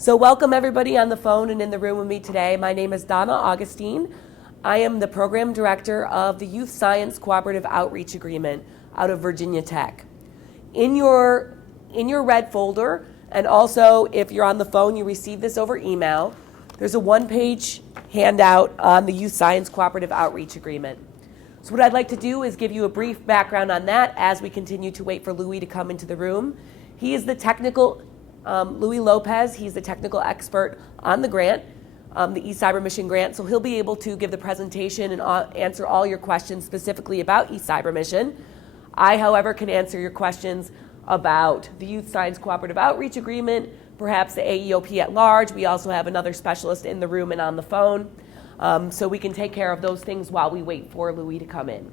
So welcome everybody on the phone and in the room with me today. My name is Donna Augustine. I am the program director of the Youth Science Cooperative Outreach Agreement out of Virginia Tech. In your red folder, and also if you're on the phone, you receive this over email, there's a one-page handout on the Youth Science Cooperative Outreach Agreement. So what I'd like to do is give you a brief background on that as we continue to wait for Louis to come into the room. He is the technical Louis Lopez, he's the technical expert on the grant, the eCyberMission grant, so he'll be able to give the presentation and answer all your questions specifically about eCyberMission. I, however, can answer your questions about the Youth Science Cooperative Outreach Agreement, perhaps the AEOP at large. We also have another specialist in the room and on the phone, so we can take care of those things while we wait for Louis to come in.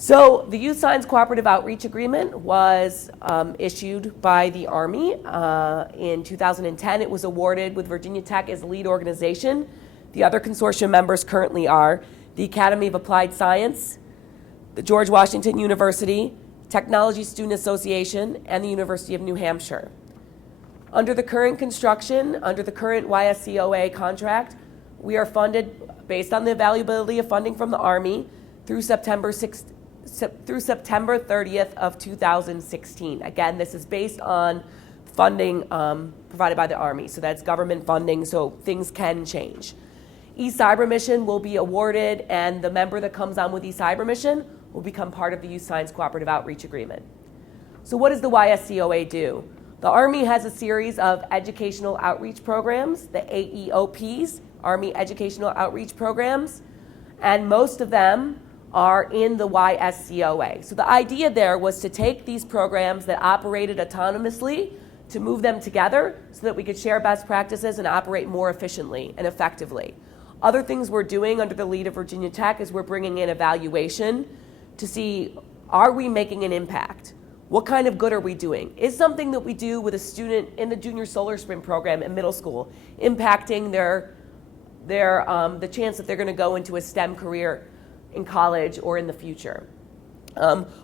So the Youth Science Cooperative Outreach Agreement was issued by the Army in 2010. It was awarded with Virginia Tech as the lead organization. The other consortium members currently are the Academy of Applied Science, the George Washington University, Technology Student Association, and the University of New Hampshire. Under the current construction, under the current YSCOA contract, we are funded based on the availability of funding from the Army through September 30th of 2016. Again, this is based on funding provided by the Army, so that's government funding, so things can change. eCyberMission will be awarded, and the member that comes on with eCyberMission will become part of the Youth Science Cooperative Outreach Agreement. So what does the YSCOA do? The Army has a series of educational outreach programs, the AEOPs, Army Educational Outreach Programs, and most of them are in the YSCOA. So the idea there was to take these programs that operated autonomously, to move them together so that we could share best practices and operate more efficiently and effectively. Other things we're doing under the lead of Virginia Tech is we're bringing in evaluation to see, are we making an impact? What kind of good are we doing? Is something that we do with a student in the Junior Solar Sprint program in middle school impacting the chance that they're going to go into a STEM career in college or in the future?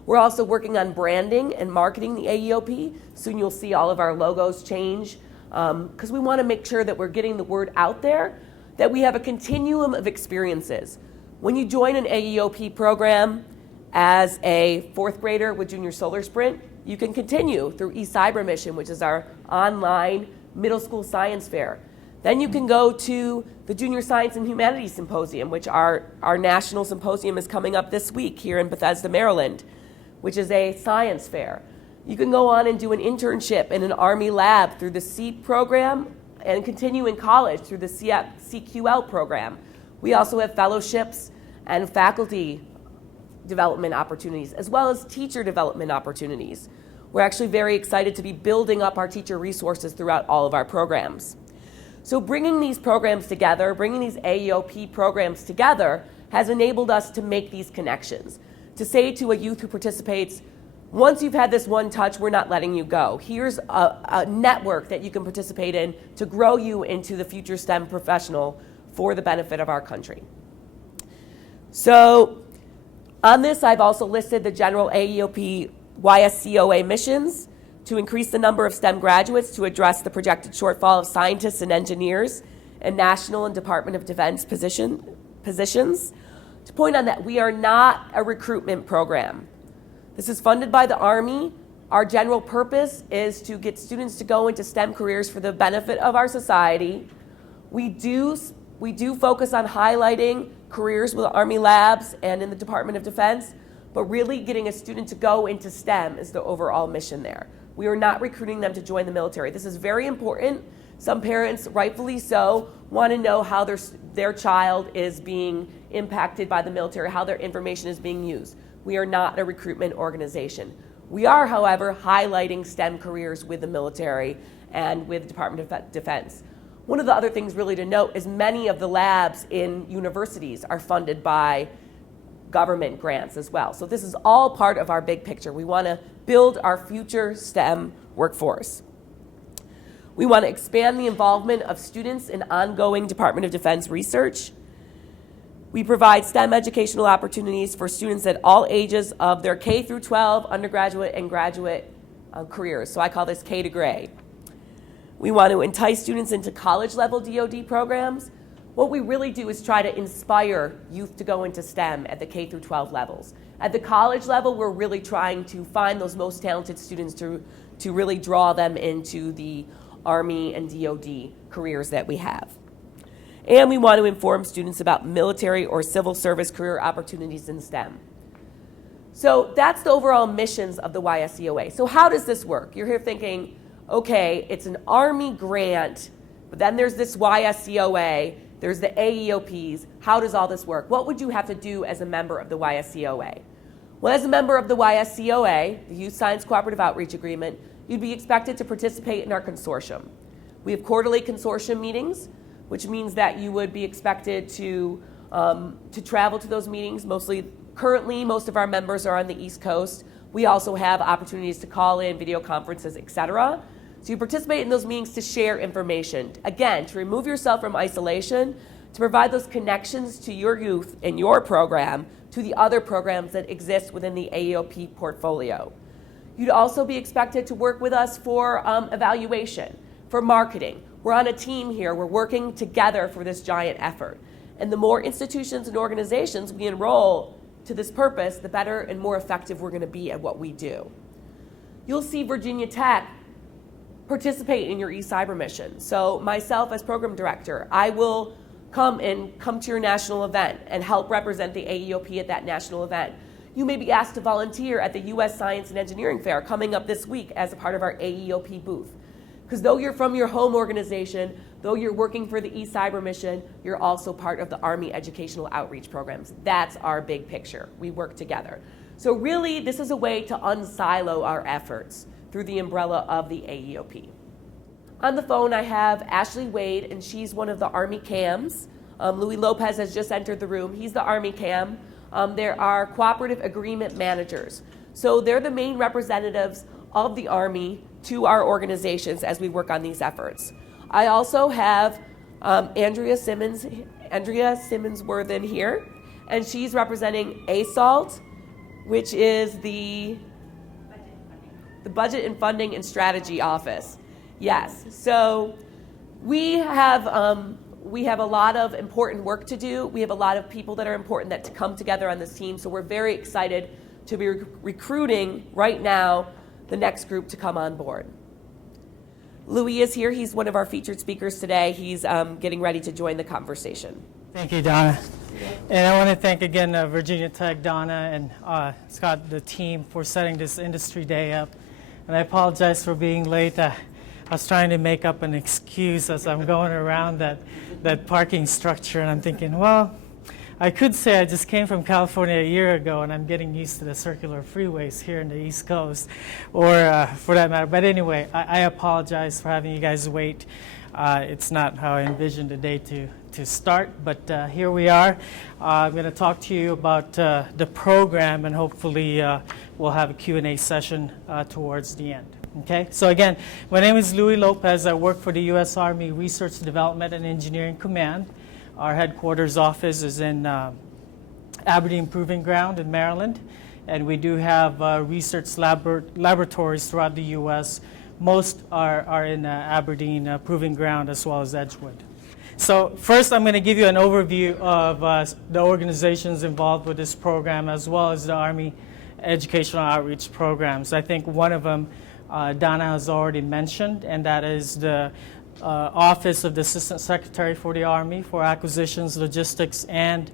We're also working on branding and marketing the AEOP. Soon you'll see all of our logos change because we want to make sure that we're getting the word out there, that we have a continuum of experiences. When you join an AEOP program as a fourth grader with Junior Solar Sprint, you can continue through eCyberMission, which is our online middle school science fair. Then you can go to the Junior Science and Humanities Symposium, which our national symposium is coming up this week here in Bethesda, Maryland, which is a science fair. You can go on and do an internship in an Army lab through the SEEP program and continue in college through the CQL program. We also have fellowships and faculty development opportunities, as well as teacher development opportunities. We're actually very excited to be building up our teacher resources throughout all of our programs. So bringing these programs together, bringing these AEOP programs together has enabled us to make these connections. To say to a youth who participates, once you've had this one touch, we're not letting you go. Here's a network that you can participate in to grow you into the future STEM professional for the benefit of our country. So on this, I've also listed the general AEOP YSCOA missions to increase the number of STEM graduates to address the projected shortfall of scientists and engineers in national and Department of Defense positions. To point on that, we are not a recruitment program. This is funded by the Army. Our general purpose is to get students to go into STEM careers for the benefit of our society. We do focus on highlighting careers with Army labs and in the Department of Defense, but really getting a student to go into STEM is the overall mission there. We are not recruiting them to join the military. This is very important. Some parents, rightfully so, want to know how their child is being impacted by the military, how their information is being used. We are not a recruitment organization. We are, however, highlighting STEM careers with the military and with the Department of Defense. One of the other things really to note is many of the labs in universities are funded by government grants as well. So this is all part of our big picture. We want to build our future STEM workforce. We want to expand the involvement of students in ongoing Department of Defense research. We provide STEM educational opportunities for students at all ages of their K through 12 undergraduate and graduate careers. So I call this K to Gray. We want to entice students into college-level DoD programs. What we really do is try to inspire youth to go into STEM at the K through 12 levels. At the college level, we're really trying to find those most talented students to really draw them into the Army and DoD careers that we have. And we want to inform students about military or civil service career opportunities in STEM. So that's the overall missions of the YSCOA. So how does this work? You're here thinking, okay, it's an Army grant, but then there's this YSCOA, there's the AEOPs. How does all this work? What would you have to do as a member of the YSCOA? Well, as a member of the YSCOA, the Youth Science Cooperative Outreach Agreement, you'd be expected to participate in our consortium. We have quarterly consortium meetings, which means that you would be expected to travel to those meetings. Currently, most of our members are on the East Coast. We also have opportunities to call in, video conferences, et cetera. So you participate in those meetings to share information. Again, to remove yourself from isolation, to provide those connections to your youth and your program to the other programs that exist within the AEOP portfolio. You'd also be expected to work with us for evaluation, for marketing. We're on a team here. We're working together for this giant effort. And the more institutions and organizations we enroll to this purpose, the better and more effective we're going to be at what we do. You'll see Virginia Tech participate in your eCyberMission. So myself as program director, I will come to your national event and help represent the AEOP at that national event. You may be asked to volunteer at the U.S. Science and Engineering Fair coming up this week as a part of our AEOP booth. Because though you're from your home organization, though you're working for the eCyberMission, you're also part of the Army Educational Outreach Programs. That's our big picture. We work together. So really, this is a way to unsilo our efforts through the umbrella of the AEOP. On the phone, I have Ashley Wade, and she's one of the Army CAMs. Louis Lopez has just entered the room. He's the Army CAM. There are cooperative agreement managers. So they're the main representatives of the Army to our organizations as we work on these efforts. I also have Andrea Simmons-Worthen here, and she's representing ASALT, which is the Budget and Funding and Strategy Office. Yes, so we have a lot of important work to do. We have a lot of people that are important that to come together on this team, so we're very excited to be recruiting right now the next group to come on board. Louis is here. He's one of our featured speakers today. He's getting ready to join the conversation. Thank you, Donna. And I want to thank again Virginia Tech, Donna, and Scott, the team, for setting this industry day up. And I apologize for being late. I was trying to make up an excuse as I'm going around that parking structure, and I'm thinking, well, I could say I just came from California a year ago, and I'm getting used to the circular freeways here in the East Coast, or for that matter. But anyway, I apologize for having you guys wait. It's not how I envisioned the day to start, but here we are. I'm going to talk to you about the program, and hopefully we'll have a Q&A session towards the end. Okay, so again, my name is Louis Lopez. I work for the U.S. Army Research Development and Engineering Command. Our headquarters office is in Aberdeen Proving Ground in Maryland, and we do have research laboratories throughout the U.S. Most are in Aberdeen Proving Ground as well as Edgewood. So first I'm going to give you an overview of the organizations involved with this program as well as the Army Educational Outreach Programs. I think one of them Donna has already mentioned, and that is the Office of the Assistant Secretary for the Army for Acquisitions, Logistics, and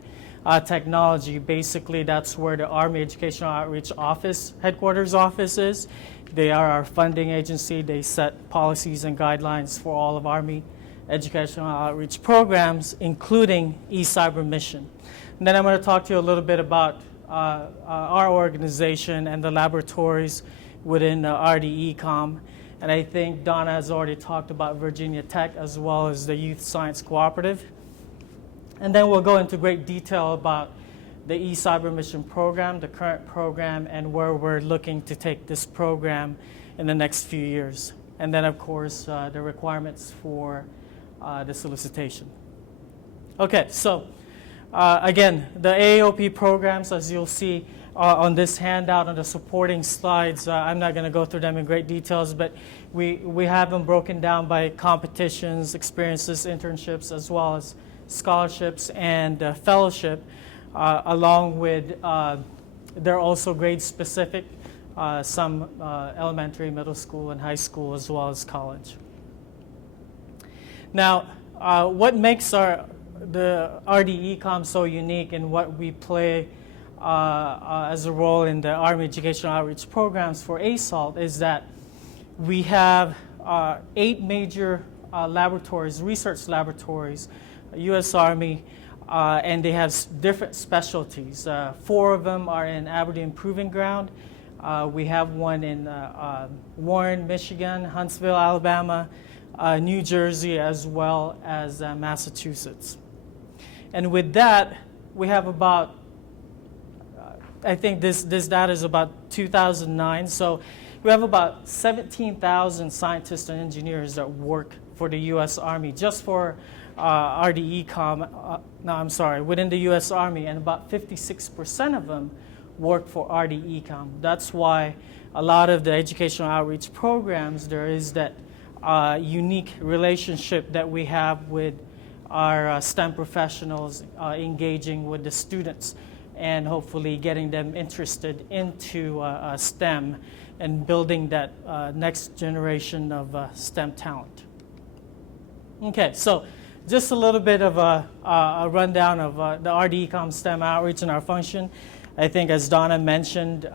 Technology. Basically, that's where the Army Educational Outreach Office, headquarters office is. They are our funding agency. They set policies and guidelines for all of Army educational outreach programs, including eCyberMission. And then I'm going to talk to you a little bit about our organization and the laboratories within RDECOM. And I think Donna has already talked about Virginia Tech as well as the Youth Science Cooperative. And then we'll go into great detail about the eCyberMission program, the current program, and where we're looking to take this program in the next few years. And then, of course, the requirements for the solicitation. Okay, so again, the AAOP programs, as you'll see, on this handout, on the supporting slides. I'm not going to go through them in great details, but we have them broken down by competitions, experiences, internships, as well as scholarships and fellowship, along with they're also grade specific, some elementary, middle school, and high school, as well as college. Now, what makes the RD-Ecom so unique and what we play as a role in the Army Educational Outreach Programs for ASALT is that we have 8 major laboratories, research laboratories, U.S. Army, and they have different specialties. 4 of them are in Aberdeen Proving Ground. We have one in Warren, Michigan, Huntsville, Alabama, New Jersey, as well as Massachusetts. And with that, we have about, I think this data is about 2009, so we have about 17,000 scientists and engineers that work for the U.S. Army, just for RD-Ecom, within the U.S. Army, and about 56% of them work for RD-Ecom. That's why a lot of the educational outreach programs, there is that unique relationship that we have with our STEM professionals, engaging with the students and hopefully getting them interested into STEM and building that next generation of STEM talent. Okay, so just a little bit of a rundown of the RD-Ecom STEM outreach and our function. I think, as Donna mentioned,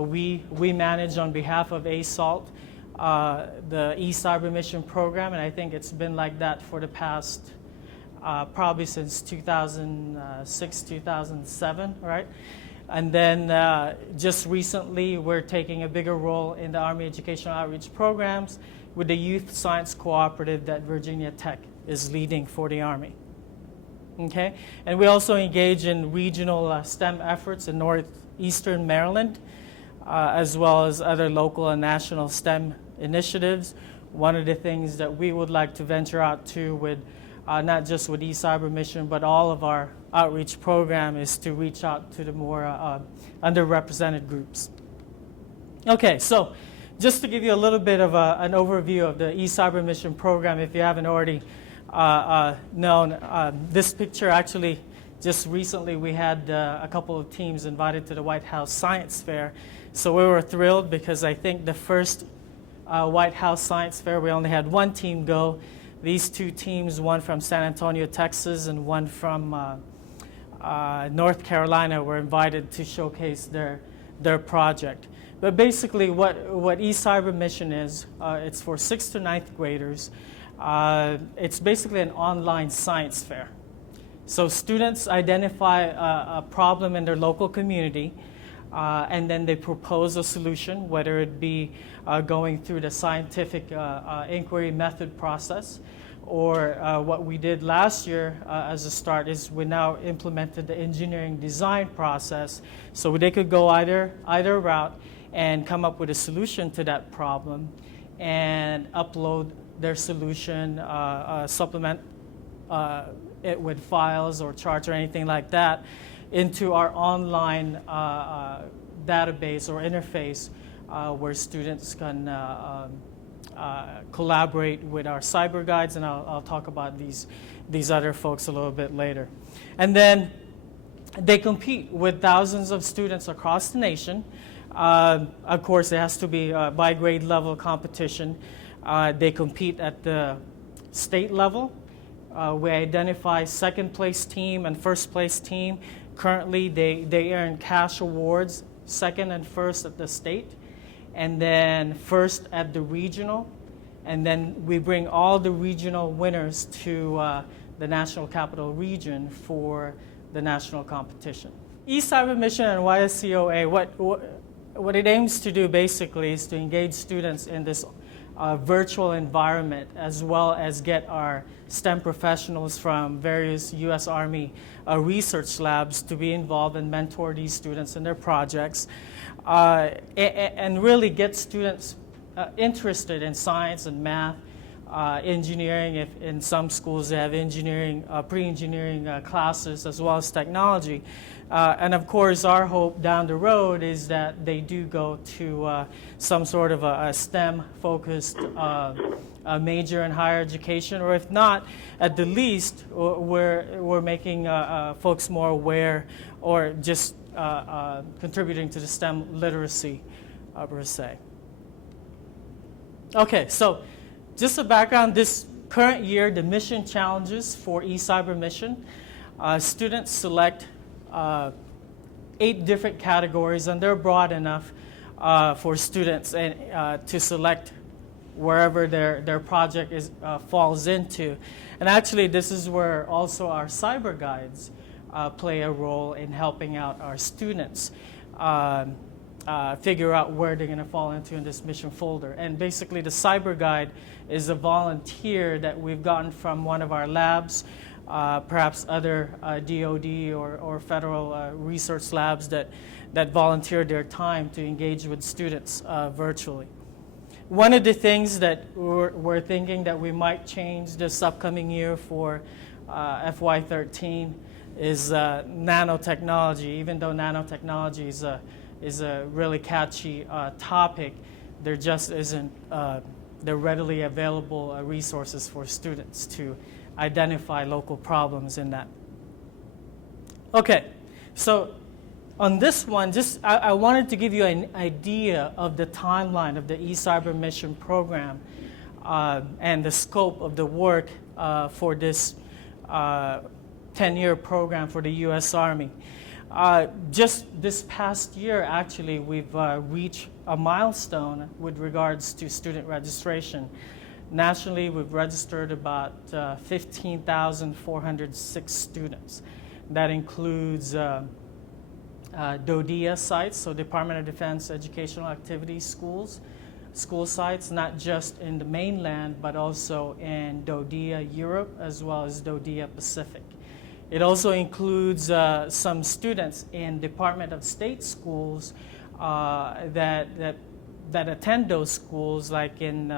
we manage on behalf of ASALT the eCyberMission program, and I think it's been like that for the past probably since 2006, 2007, right? And then just recently, we're taking a bigger role in the Army Educational Outreach Programs with the Youth Science Cooperative that Virginia Tech is leading for the Army. Okay, and we also engage in regional STEM efforts in northeastern Maryland, as well as other local and national STEM initiatives. One of the things that we would like to venture out to with, not just with eCyberMission, but all of our outreach program, is to reach out to the more underrepresented groups. Okay, so just to give you a little bit of an overview of the eCyberMission program, if you haven't already known, this picture actually, just recently we had a couple of teams invited to the White House Science Fair. So we were thrilled because I think the first White House Science Fair, we only had one team go. These 2 teams, one from San Antonio, Texas, and one from North Carolina, were invited to showcase their project. But basically what eCyberMission is, it's for 6th to 9th graders. It's basically an online science fair. So students identify a problem in their local community, and then they propose a solution, whether it be going through the scientific inquiry method process, or what we did last year as a start is we now implemented the engineering design process, so they could go either route and come up with a solution to that problem and upload their solution, supplement it with files or charts or anything like that into our online database or interface where students can collaborate with our cyber guides, and I'll talk about these other folks a little bit later. And then they compete with thousands of students across the nation. Of course, it has to be by grade level competition. They compete at the state level. We identify second place team and first place team. Currently, they earn cash awards, second and first at the state, and then first at the regional. And then we bring all the regional winners to the National Capital Region for the national competition. eCyberMission and YSCOA, what it aims to do basically is to engage students in this virtual environment, as well as get our STEM professionals from various U.S. Army research labs to be involved and mentor these students in their projects, and really get students interested in science and math, engineering. If in some schools they have engineering, pre-engineering classes as well as technology. And of course, our hope down the road is that they do go to some sort of a STEM-focused major in higher education, or if not, at the least, we're making folks more aware, or just contributing to the STEM literacy per se. Okay, so just a background, this current year, the mission challenges for eCyberMission, students select 8 different categories, and they're broad enough for students and to select wherever their project falls into. And actually, this is where also our cyber guides play a role in helping out our students figure out where they're going to fall into in this mission folder. And basically, the cyber guide is a volunteer that we've gotten from one of our labs, perhaps other DoD or federal research labs that volunteer their time to engage with students virtually. One of the things that we're thinking that we might change this upcoming year for FY13 is nanotechnology. Even though nanotechnology is a really catchy topic, there just isn't the readily available resources for students to identify local problems in that. Okay, so on this one, I wanted to give you an idea of the timeline of the eCyberMission program and the scope of the work for this 10-year program for the U.S. Army. Just this past year, actually, we've reached a milestone with regards to student registration. Nationally, we've registered about 15,406 students. That includes DoDEA sites, so Department of Defense Educational Activities schools, school sites, not just in the mainland, but also in DoDEA Europe as well as DoDEA Pacific. It also includes some students in Department of State schools that attend those schools, like in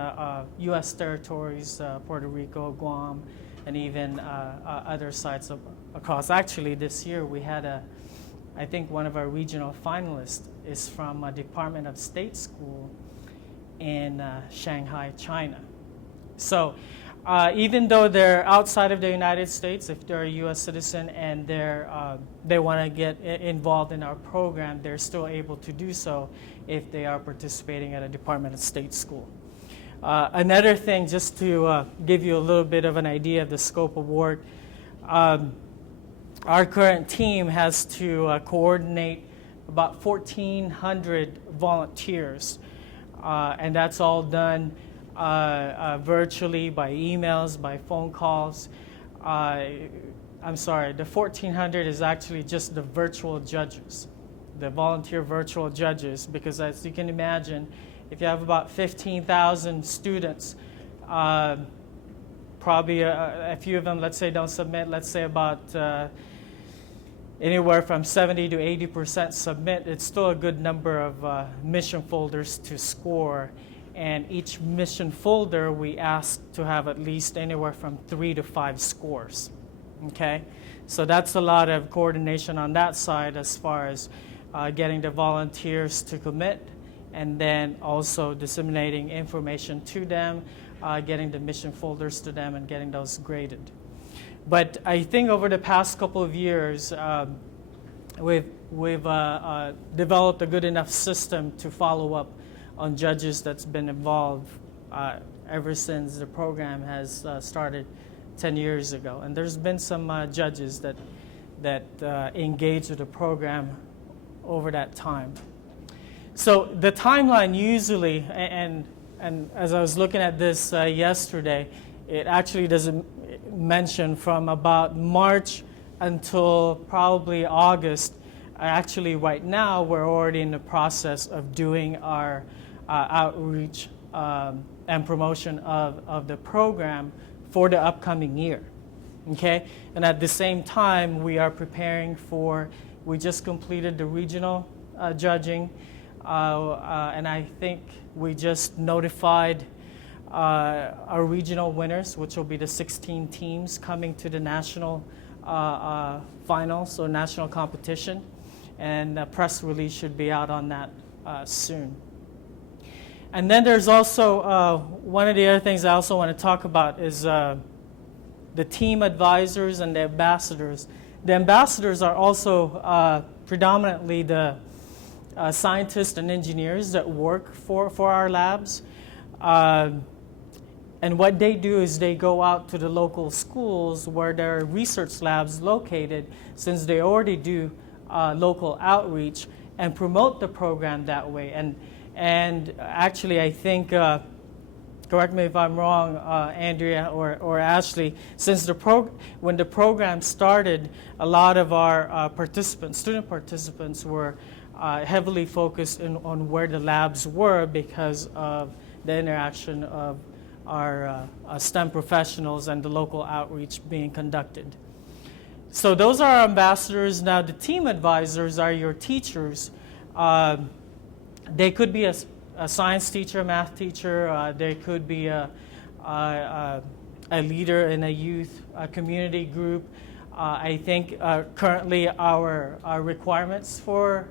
U.S. territories, Puerto Rico, Guam, and even other sites across. Actually, this year we had I think one of our regional finalists is from a Department of State school in Shanghai, China. So even though they're outside of the United States, if they're a U.S. citizen and they want to get involved in our program, they're still able to do so if they are participating at a Department of State school. Another thing, just to give you a little bit of an idea of the scope of work, our current team has to coordinate about 1,400 volunteers, and that's all done virtually, by emails, by phone calls. I'm sorry, the 1,400 is actually just the virtual judges, the volunteer virtual judges, because as you can imagine, if you have about 15,000 students, probably a few of them, let's say, don't submit. Let's say about anywhere from 70 to 80% submit. It's still a good number of mission folders to score. And each mission folder, we ask to have at least anywhere from 3 to 5 scores. Okay? So that's a lot of coordination on that side as far as getting the volunteers to commit, and then also disseminating information to them, getting the mission folders to them, and getting those graded. But I think over the past couple of years, we've developed a good enough system to follow up on judges that's been involved ever since the program has started 10 years ago. And there's been some judges that engaged with the program over that time. So the timeline usually, and as I was looking at this yesterday, it actually doesn't mention from about March until probably August. Actually, right now, we're already in the process of doing our outreach and promotion of the program for the upcoming year. Okay? And at the same time, we are preparing for, we just completed the regional judging, and I think we just notified our regional winners, which will be the 16 teams coming to the national finals or national competition. And a press release should be out on that soon. And then there's also one of the other things I also want to talk about is the team advisors and the ambassadors. The ambassadors are also predominantly the scientists and engineers that work for our labs. And what they do is they go out to the local schools where there are research labs located, since they already do local outreach, and promote the program that way. And actually, I think, correct me if I'm wrong, Andrea or Ashley, since when the program started, a lot of our student participants were heavily focused on where the labs were because of the interaction of our STEM professionals and the local outreach being conducted. So those are our ambassadors. Now the team advisors are your teachers. They could be a science teacher, a math teacher. They could be a leader in a youth community group. I think currently our requirements for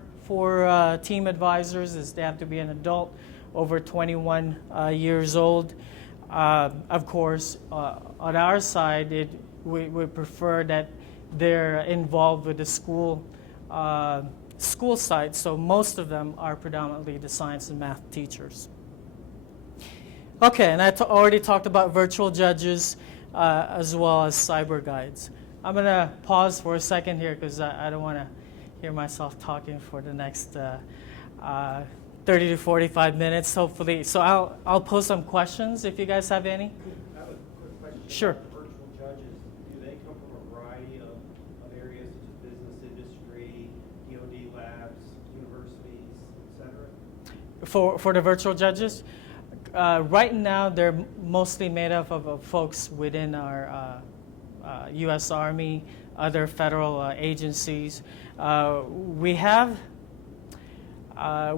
team advisors is they have to be an adult over 21 years old. Of course, on our side, we prefer that they're involved with the school site, so most of them are predominantly the science and math teachers. Okay, and I already talked about virtual judges as well as cyber guides. I'm going to pause for a second here because I don't want to hear myself talking for the next 30 to 45 minutes, hopefully. So I'll pose some questions if you guys have any. I have a quick question. Sure. About the virtual judges, do they come from a variety of areas such as business, industry, DoD labs, universities, etc.? For the virtual judges, right now they're mostly made up of folks within our U.S. Army, other federal agencies.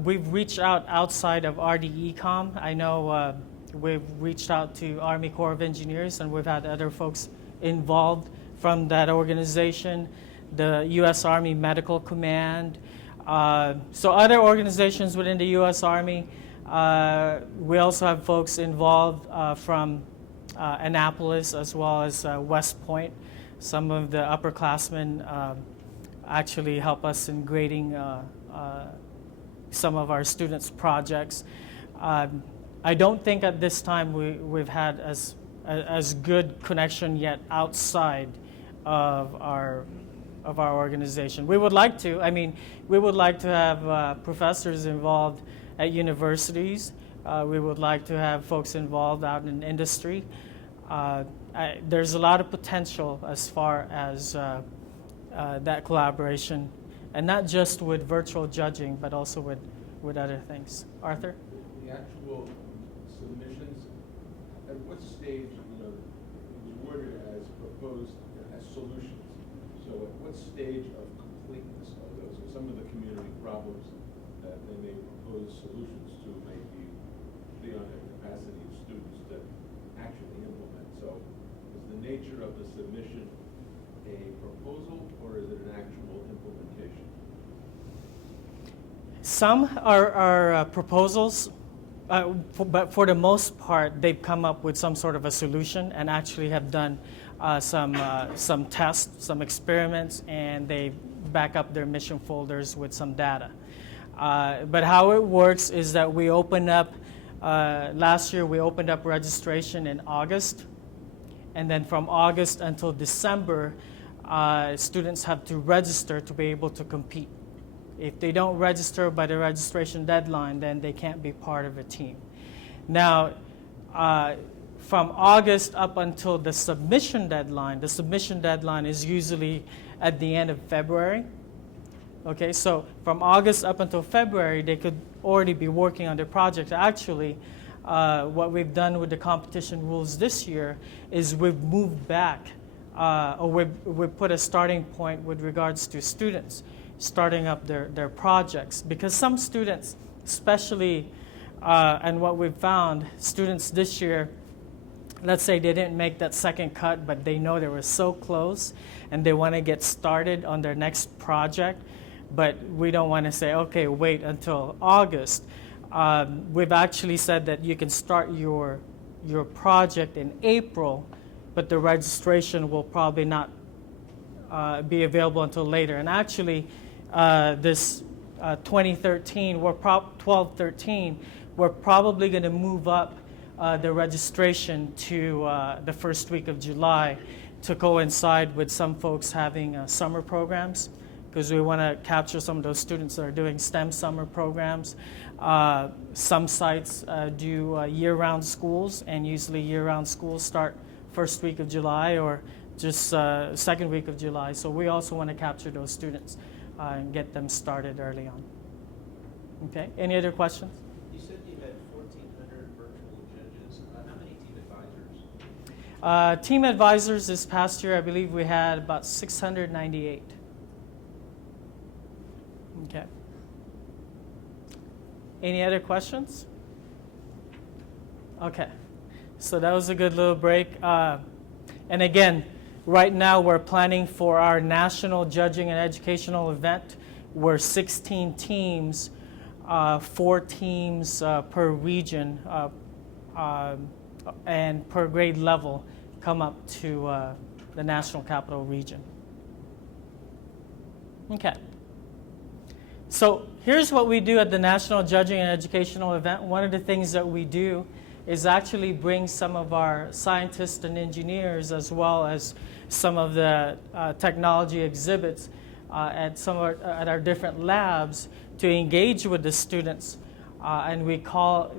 We've reached out outside of RDECOM. I know we've reached out to Army Corps of Engineers, and we've had other folks involved from that organization, the U.S. Army Medical Command. So other organizations within the U.S. Army. We also have folks involved from Annapolis as well as West Point. Some of the upperclassmen actually help us in grading some of our students' projects. I don't think at this time we've had as good connection yet outside of our organization. We would like to. I mean, we would like to have professors involved at universities. We would like to have folks involved out in industry. There's a lot of potential as far as that collaboration, and not just with virtual judging, but also with other things. Arthur? The actual submissions, at what stage, it was worded as proposed, as solutions. So at what stage of completeness are those? So some of the community problems that they may propose solutions to may be beyond the capacity of students to actually implement. So is the nature of the submission a proposal, or is it an actual implementation? Some are proposals, but for the most part, they've come up with some sort of a solution and actually have done some tests, some experiments, and they back up their mission folders with some data. But how it works is that we open up, last year we opened up registration in August, and then from August until December, students have to register to be able to compete. If they don't register by the registration deadline, then they can't be part of a team. Now, from August up until the submission deadline is usually at the end of February. Okay, so from August up until February, they could already be working on their project. Actually, what we've done with the competition rules this year is we've moved back, or we've put a starting point with regards to students starting up their projects. Because some students, especially And what we've found, students this year, let's say they didn't make that second cut, but they know they were so close and they want to get started on their next project, but we don't want to say, okay, wait until August. We've actually said that you can start your project in April, but the registration will probably not be available until later. And actually, this 2013, 12-13, we're probably going to move up the registration to the first week of July to coincide with some folks having summer programs, because we want to capture some of those students that are doing STEM summer programs. Some sites do year-round schools, and usually year-round schools start first week of July or just second week of July. So we also want to capture those students and get them started early on. Okay, any other questions? You said you had 1,400 virtual judges. How many team advisors? Team advisors this past year, I believe we had about 698. Okay. Any other questions? Okay. So that was a good little break. And again, right now we're planning for our national judging and educational event. We're 16 teams, 4 teams per region, and per grade level come up to the National Capital Region. Okay. So here's what we do at the National Judging and Educational event. One of the things that we do is actually bring some of our scientists and engineers, as well as some of the technology exhibits at our different labs, to engage with the students. And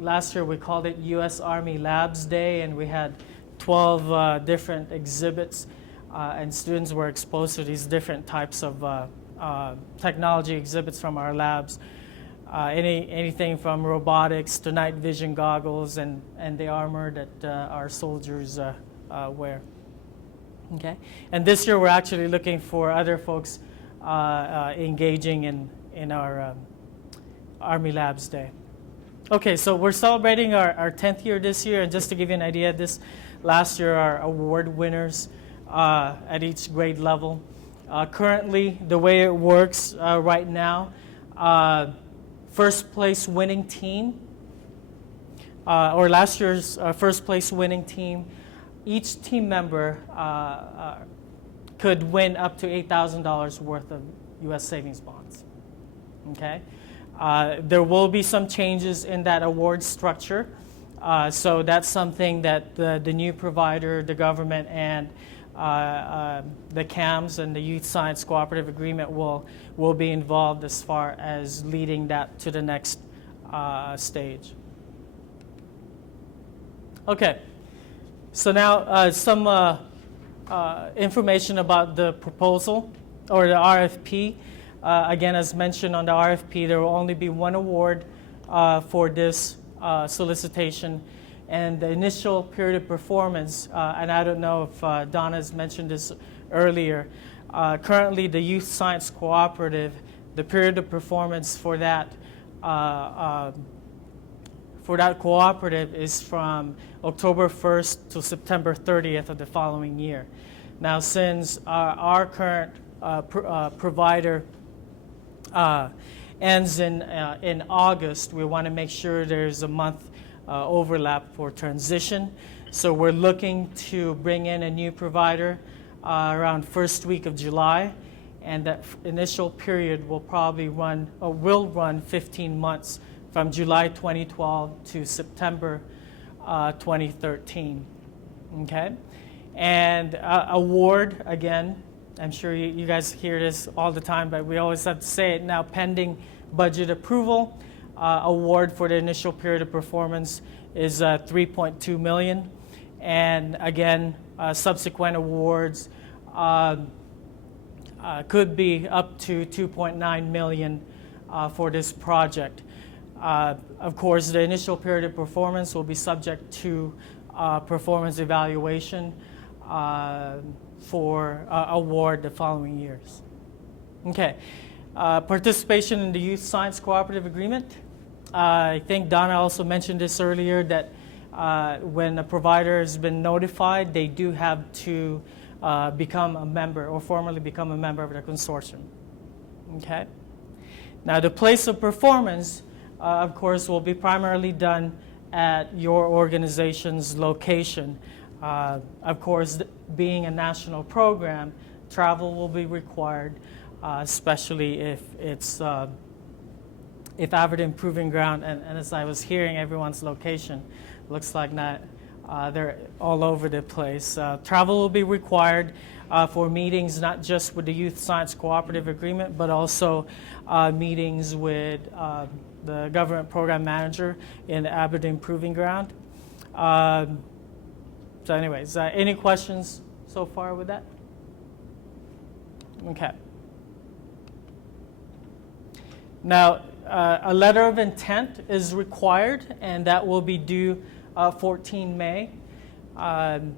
last year we called it U.S. Army Labs Day, and we had 12 different exhibits, and students were exposed to these different types of technology exhibits from our labs. Anything from robotics to night vision goggles and the armor that our soldiers wear. Okay, and this year we're actually looking for other folks engaging in our Army Labs Day. Okay, so we're celebrating our 10th year this year, and just to give you an idea, this last year our award winners at each grade level. Currently, the way it works right now, first place winning team, or last year's first place winning team, each team member could win up to $8,000 worth of U.S. savings bonds. Okay, there will be some changes in that award structure, so that's something that the new provider, the government, and the CAMS and the Youth Science Cooperative Agreement will be involved as far as leading that to the next stage. Okay, so now some information about the proposal or the RFP. Again, as mentioned on the RFP, there will only be one award for this solicitation. And the initial period of performance, and I don't know if Donna has mentioned this earlier, currently the Youth Science Cooperative, the period of performance for that cooperative is from October 1st to September 30th of the following year. Now, since our current provider ends in August, we want to make sure there's a month overlap for transition. So we're looking to bring in a new provider around first week of July, and that initial period will run 15 months from July 2012 to September 2013. Okay, and award, again, I'm sure you guys hear this all the time, but we always have to say it now, pending budget approval. Award for the initial period of performance is $3.2 million, and again, subsequent awards could be up to $2.9 million for this project. Of course, the initial period of performance will be subject to performance evaluation for award the following years. Okay, participation in the Youth Science Cooperative Agreement. I think Donna also mentioned this earlier, that when a provider has been notified, they do have to become a member or formally become a member of the consortium. Okay? Now, the place of performance, of course, will be primarily done at your organization's location. Of course, being a national program, travel will be required, especially if it's if Aberdeen Proving Ground, and as I was hearing everyone's location, looks like not, they're all over the place. Travel will be required for meetings, not just with the Youth Science Cooperative Agreement, but also meetings with the government program manager in the Aberdeen Proving Ground. So anyways, any questions so far with that? Okay. Now, a letter of intent is required, and that will be due 14 May. And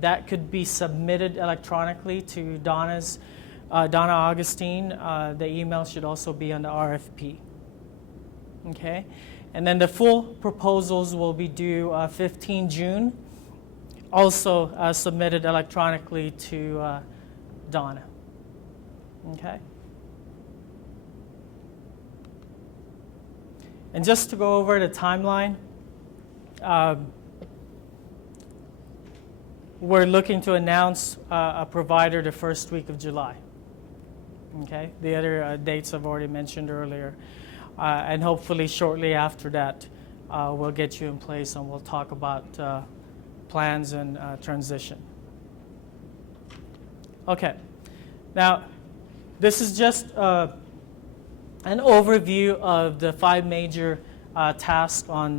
that could be submitted electronically to Donna Augustine. The email should also be on the RFP. Okay? And then the full proposals will be due 15 June, also submitted electronically to Donna. Okay? And just to go over the timeline, we're looking to announce a provider the first week of July. Okay? The other dates I've already mentioned earlier. And hopefully shortly after that, we'll get you in place and we'll talk about plans and transition. Okay. Now, this is just an overview of the 5 major tasks on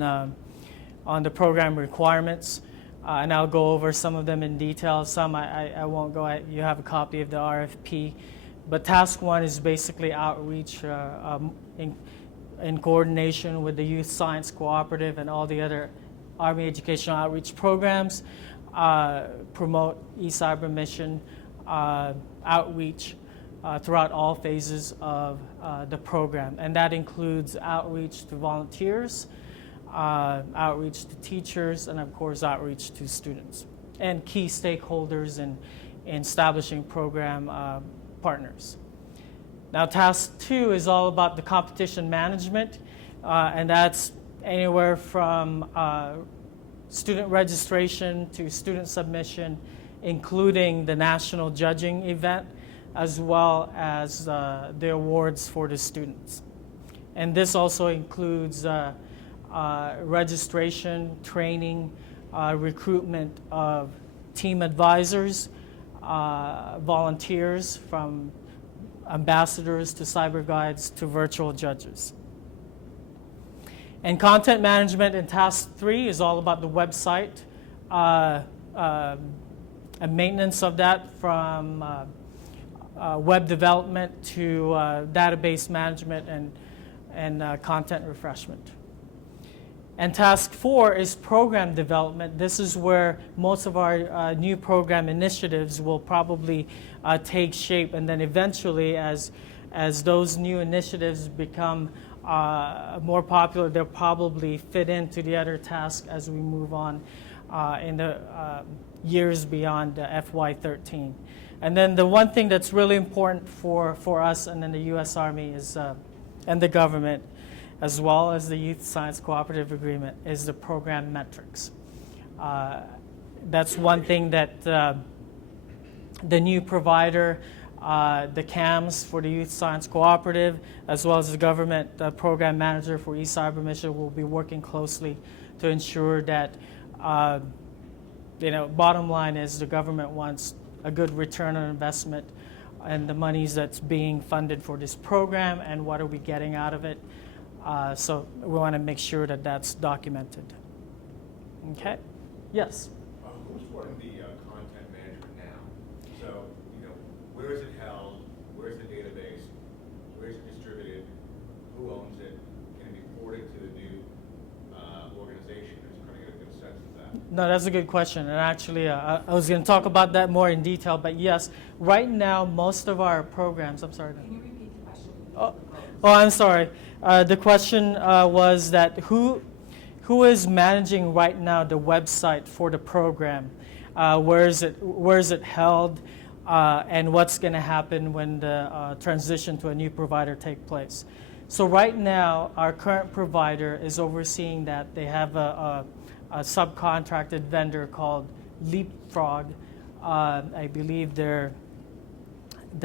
the program requirements. And I'll go over some of them in detail. Some I won't go at. You have a copy of the RFP. But task 1 is basically outreach in coordination with the Youth Science Cooperative and all the other Army educational outreach programs. Promote eCyberMission outreach throughout all phases of the program. And that includes outreach to volunteers, outreach to teachers, and of course outreach to students and key stakeholders in establishing program partners. Now, task 2 is all about the competition management, and that's anywhere from student registration to student submission, including the national judging event, as well as the awards for the students. And this also includes registration, training, recruitment of team advisors, volunteers, from ambassadors to cyber guides to virtual judges. And content management in task 3 is all about the website and maintenance of that, from web development to database management and content refreshment. And task 4 is program development. This is where most of our new program initiatives will probably take shape, and then eventually, as those new initiatives become more popular, they'll probably fit into the other tasks as we move on in the years beyond FY13. And then the one thing that's really important for us and then the U.S. Army is, and the government, as well as the Youth Science Cooperative Agreement, is the program metrics. That's one thing that the new provider, the CAMs for the Youth Science Cooperative, as well as the government program manager for eCyberMission, will be working closely to ensure that, bottom line is the government wants a good return on investment and the monies that's being funded for this program and what are we getting out of it. So we want to make sure that that's documented. Okay? Yes? Who's running the content management now? So, where is it held? Where's the database? Where's it distributed? Who owns it? Can it be ported to the new organization? I'm just trying to get a good sense of that. No, that's a good question. And actually, I was going to talk about that more in detail. But yes, right now, most of our programs, I'm sorry. Can you repeat the question? Oh, I'm sorry. The question was that who is managing right now the website for the program? Where is it held? And what's going to happen when the transition to a new provider take place? So right now, our current provider is overseeing that. They have a subcontracted vendor called Leapfrog. I believe they're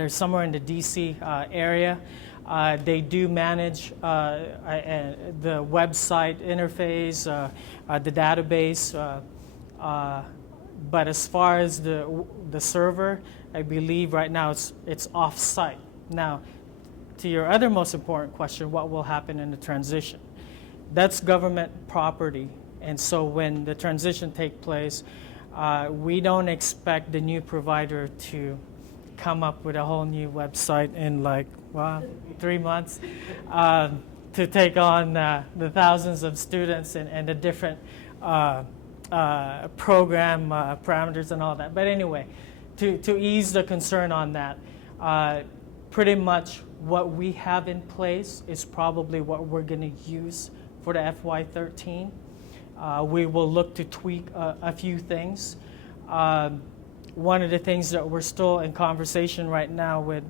somewhere in the DC area. They do manage the website interface, the database, but as far as the server, I believe right now it's off-site. Now, to your other most important question, what will happen in the transition? That's government property, and so when the transition takes place, we don't expect the new provider to come up with a whole new website in 3 months to take on the thousands of students and the different program parameters and all that. But anyway, to ease the concern on that, pretty much what we have in place is probably what we're going to use for the FY13. We will look to tweak a few things. One of the things that we're still in conversation right now with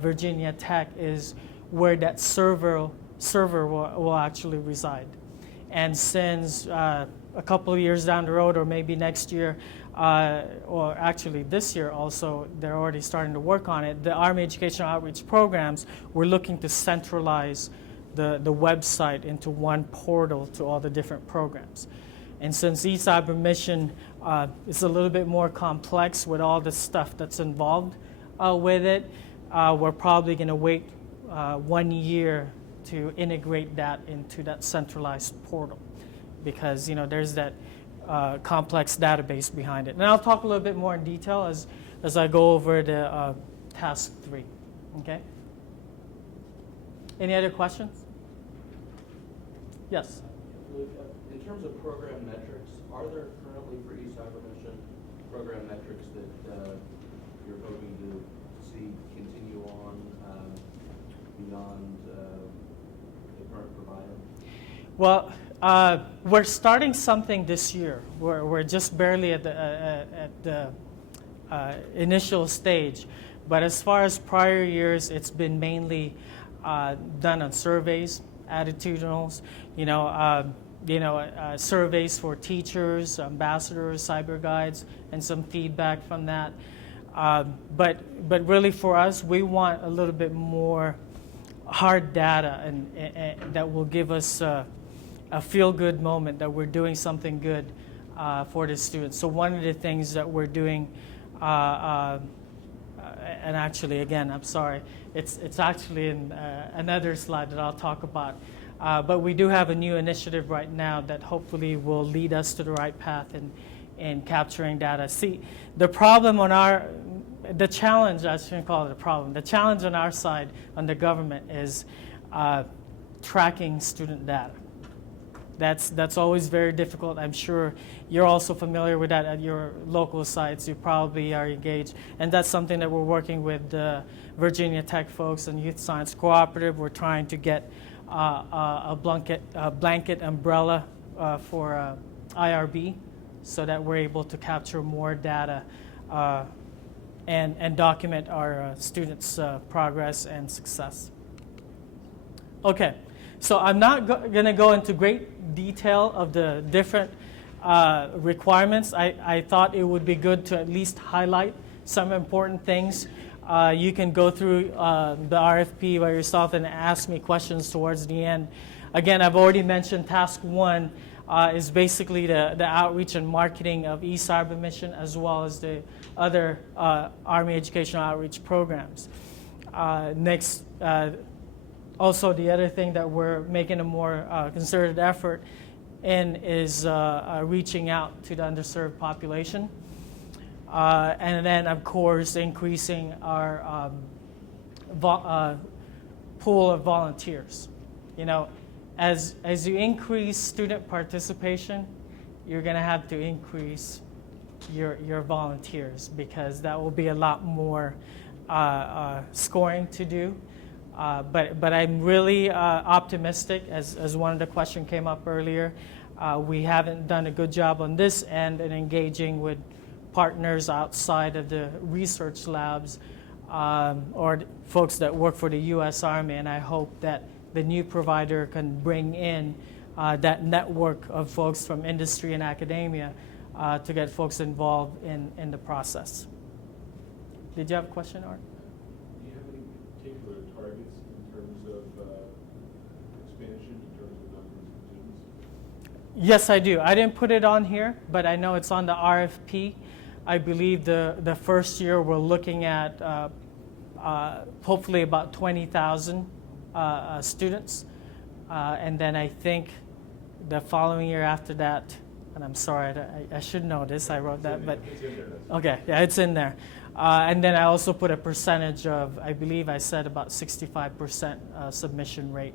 Virginia Tech is where that server will actually reside. And since a couple of years down the road, or maybe next year, or actually this year also, they're already starting to work on it, the Army Educational Outreach Programs, we're looking to centralize the website into one portal to all the different programs. And since eCyberMission is a little bit more complex with all the stuff that's involved with it, we're probably going to wait 1 year to integrate that into that centralized portal, because there's that complex database behind it. And I'll talk a little bit more in detail as I go over the task 3. Okay? Any other questions? Yes? In terms of program metrics, are there currently for eCyberMission program metrics that you're hoping to see continue on beyond the current provider? Well, we're starting something this year. We're just barely at the initial stage. But as far as prior years, it's been mainly done on surveys, attitudinals, surveys for teachers, ambassadors, cyber guides, and some feedback from that. But really for us, we want a little bit more hard data and that will give us a feel-good moment that we're doing something good for the students. So one of the things that we're doing, and actually, again, I'm sorry, it's actually in another slide that I'll talk about. But we do have a new initiative right now that hopefully will lead us to the right path in capturing data. See, the problem the challenge, I shouldn't call it a problem, the challenge on our side, on the government, is tracking student data. That's always very difficult. I'm sure you're also familiar with that at your local sites. You probably are engaged. And that's something that we're working with the Virginia Tech folks and Youth Science Cooperative. We're trying to get a blanket umbrella for IRB so that we're able to capture more data and document our students' progress and success. Okay. So I'm not going to go into great detail of the different requirements. I thought it would be good to at least highlight some important things. You can go through the RFP by yourself and ask me questions towards the end. Again, I've already mentioned task 1 is basically the outreach and marketing of eCyberMission as well as the other Army Educational Outreach programs. Next, also, the other thing that we're making a more concerted effort in is reaching out to the underserved population. And then, of course, increasing our pool of volunteers. As you increase student participation, you're going to have to increase your volunteers, because that will be a lot more scoring to do. But I'm really optimistic, as one of the questions came up earlier. We haven't done a good job on this end in engaging with partners outside of the research labs or folks that work for the U.S. Army, and I hope that the new provider can bring in that network of folks from industry and academia to get folks involved in the process. Did you have a question, Art? Do you have any particular targets in terms of expansion, in terms of numbers of students? Yes, I do. I didn't put it on here, but I know it's on the RFP. I believe the first year we're looking at hopefully about 20,000 students. And then I think the following year after that, and I'm sorry, I should know this, I wrote that, but It's in there. okay, yeah, it's in there. And then I also put a percentage of, I believe I said about 65% submission rate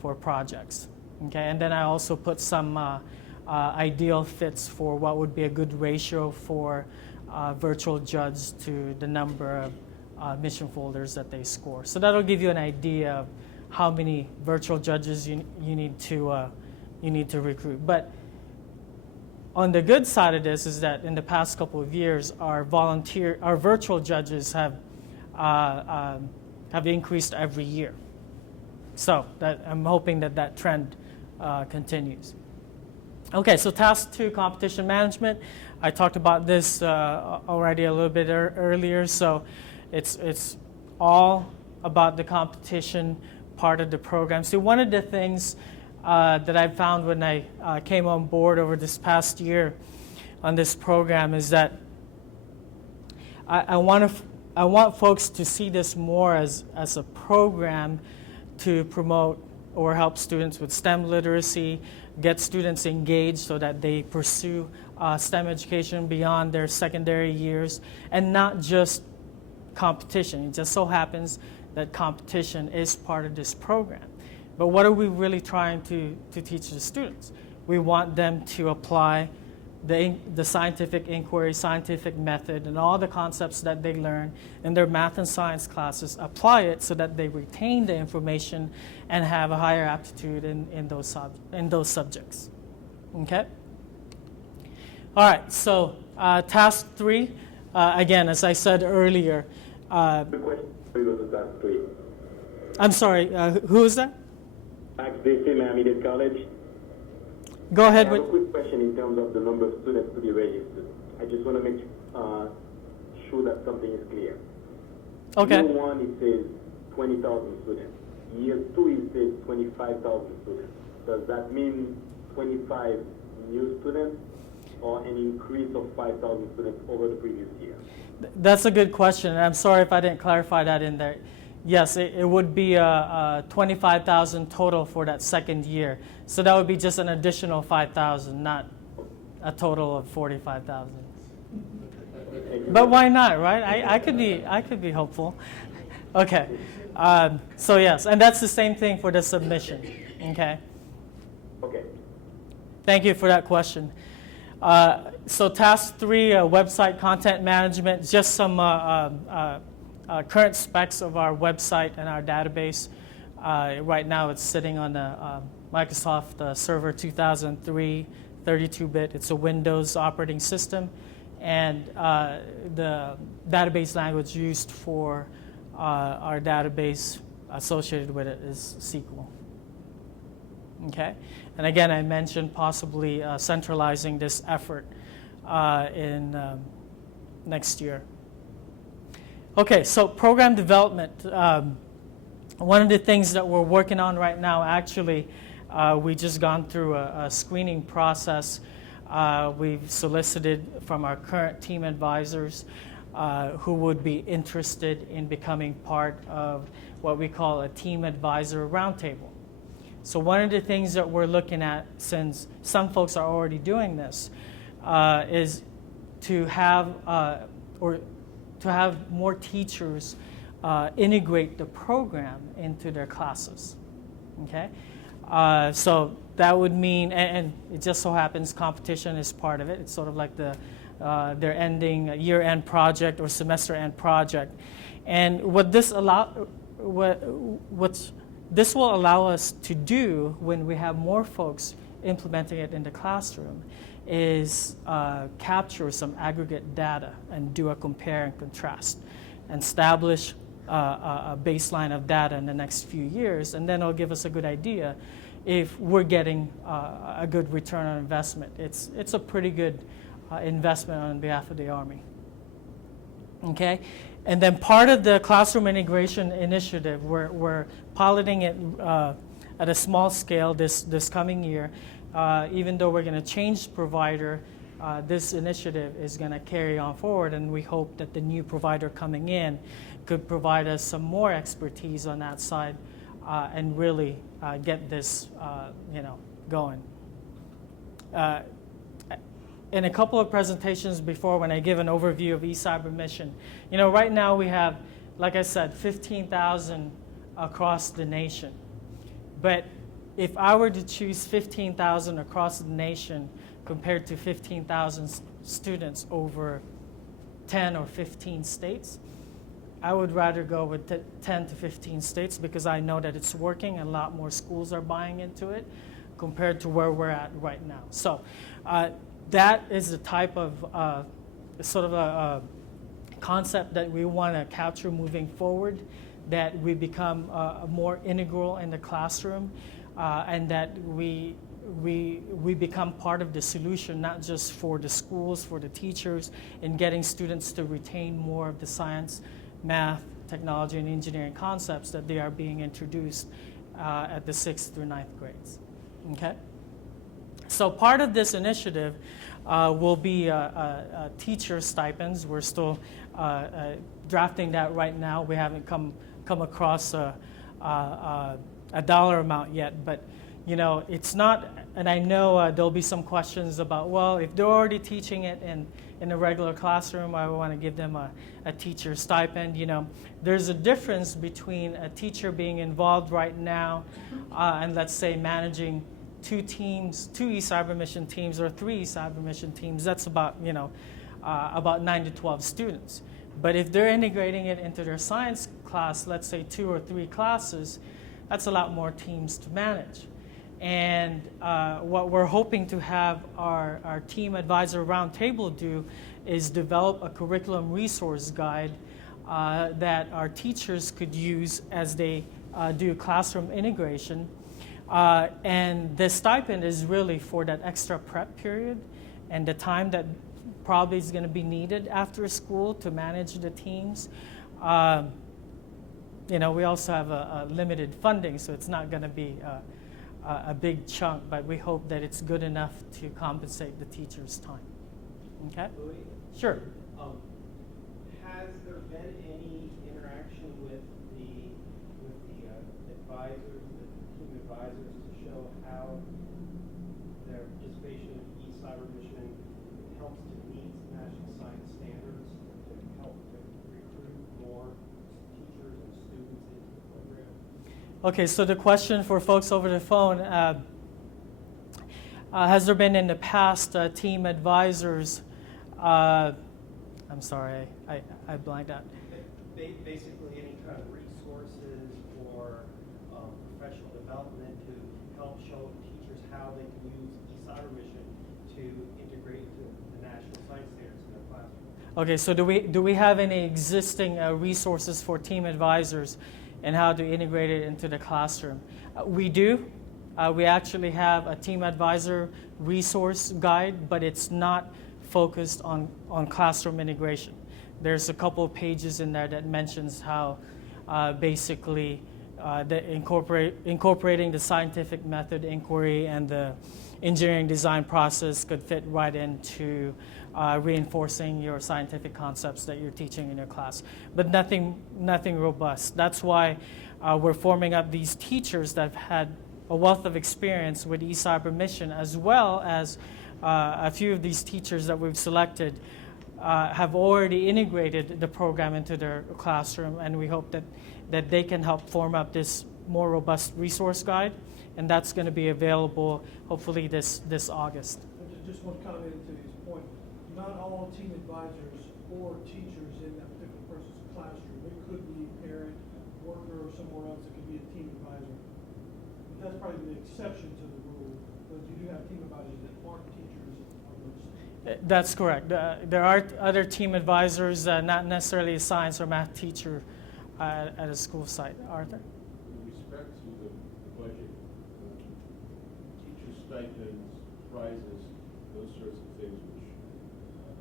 for projects. Okay, and then I also put some ideal fits for what would be a good ratio for virtual judge to the number of mission folders that they score. So that'll give you an idea of how many virtual judges you need to recruit. But on the good side of this is that in the past couple of years, our virtual judges have increased every year. So I'm hoping that trend continues. Okay, so task 2, competition management. I talked about this already a little bit earlier. So it's all about the competition part of the program. So one of the things that I found when I came on board over this past year on this program is that I want folks to see this more as a program to promote or help students with STEM literacy, get students engaged so that they pursue STEM education beyond their secondary years, and not just competition. It just so happens that competition is part of this program. But what are we really trying to teach the students? We want them to apply the scientific inquiry, scientific method, and all the concepts that they learn in their math and science classes, apply it so that they retain the information and have a higher aptitude in those subjects. Okay? All right, so task 3, again, as I said earlier. I'm sorry, who is that? Max Daisy, Miami-Dade College. Go ahead. I have a quick question in terms of the number of students to be registered. I just want to make sure that something is clear. Okay. Year 1, it says 20,000 students. Year 2, it says 25,000 students. Does that mean 25 new students or an increase of 5,000 students over the previous year? That's a good question, and I'm sorry if I didn't clarify that in there. Yes, it would be 25,000 total for that second year. So that would be just an additional 5,000, not a total of 45,000. But why not, right? I could be hopeful. Okay. So yes, and that's the same thing for the submission. Okay. Okay. Thank you for that question. So task 3, website content management, just some current specs of our website and our database. Right now it's sitting on the Microsoft Server 2003 32-bit. It's a Windows operating system, and the database language used for our database associated with it is SQL. Okay, and again, I mentioned possibly centralizing this effort in next year. Okay, so program development. One of the things that we're working on right now, actually, we just gone through a screening process. We've solicited from our current team advisors who would be interested in becoming part of what we call a team advisor roundtable. So one of the things that we're looking at, since some folks are already doing this, is to have more teachers integrate the program into their classes. Okay, so that would mean, and it just so happens competition is part of it. It's sort of like their ending year-end project or semester-end project, and what this this will allow us to do when we have more folks implementing it in the classroom is capture some aggregate data and do a compare and contrast and establish a baseline of data in the next few years, and then it'll give us a good idea if we're getting a good return on investment. It's a pretty good investment on behalf of the Army. Okay, and then part of the classroom integration initiative, we're piloting it at a small scale this coming year. Even though we're going to change provider, this initiative is going to carry on forward, and we hope that the new provider coming in could provide us some more expertise on that side and really get this going. In a couple of presentations before, when I give an overview of eCyberMission, right now we have, like I said, 15,000 across the nation. But if I were to choose 15,000 across the nation compared to 15,000 students over 10 or 15 states, I would rather go with 10 to 15 states because I know that it's working and a lot more schools are buying into it compared to where we're at right now. So that is the type of sort of a concept that we want to capture moving forward, that we become more integral in the classroom and that we become part of the solution, not just for the schools, for the teachers, in getting students to retain more of the science, math, technology, and engineering concepts that they are being introduced at the 6th through 9th grades. Okay? So part of this initiative will be teacher stipends. We're still drafting that right now. We haven't come across a dollar amount yet, but it's not, and I know there'll be some questions about, well, if they're already teaching it in a regular classroom, I want to give them a teacher stipend. There's a difference between a teacher being involved right now and, let's say, managing 2 eCyberMission teams or 3 eCyberMission teams. That's about 9 to 12 students. But if they're integrating it into their science class, let's say 2 or 3 classes, that's a lot more teams to manage. And what we're hoping to have our team advisor roundtable do is develop a curriculum resource guide that our teachers could use as they do classroom integration. And the stipend is really for that extra prep period and the time that probably is going to be needed after school to manage the teams. We also have a limited funding, so it's not going to be a big chunk, but we hope that it's good enough to compensate the teacher's time. Okay? Louis? Sure. Has there been any interaction with the advisors, the team advisors, to show how their participation in eCyberMission helps to meet national science standards, to help to recruit more teachers and students into the program? Okay, so the question for folks over the phone, has there been in the past team advisors, I'm sorry, I blanked out. Basically any kind of resources or professional development to help show teachers how they can use eCyberMission to integrate into the national science standards in their classroom. Okay, so do we have any existing resources for team advisors and how to integrate it into the classroom? We do. We actually have a team advisor resource guide, but it's not focused on classroom integration. There's a couple of pages in there that mentions how basically incorporating the scientific method inquiry and the engineering design process could fit right into reinforcing your scientific concepts that you're teaching in your class, but nothing robust. That's why we're forming up these teachers that have had a wealth of experience with eCyberMission, as well as a few of these teachers that we've selected have already integrated the program into their classroom, and we hope that they can help form up this more robust resource guide, and that's going to be available hopefully this August. Just one comment to his point. Not all team advisors or teachers in that particular person's classroom. It could be a parent, worker, or exception to the rule, but you do have team advisors that aren't teachers of those. That's correct. There are other team advisors, not necessarily a science or math teacher at a school site. Arthur? With respect to the budget, teacher stipends, prizes, those sorts of things, which are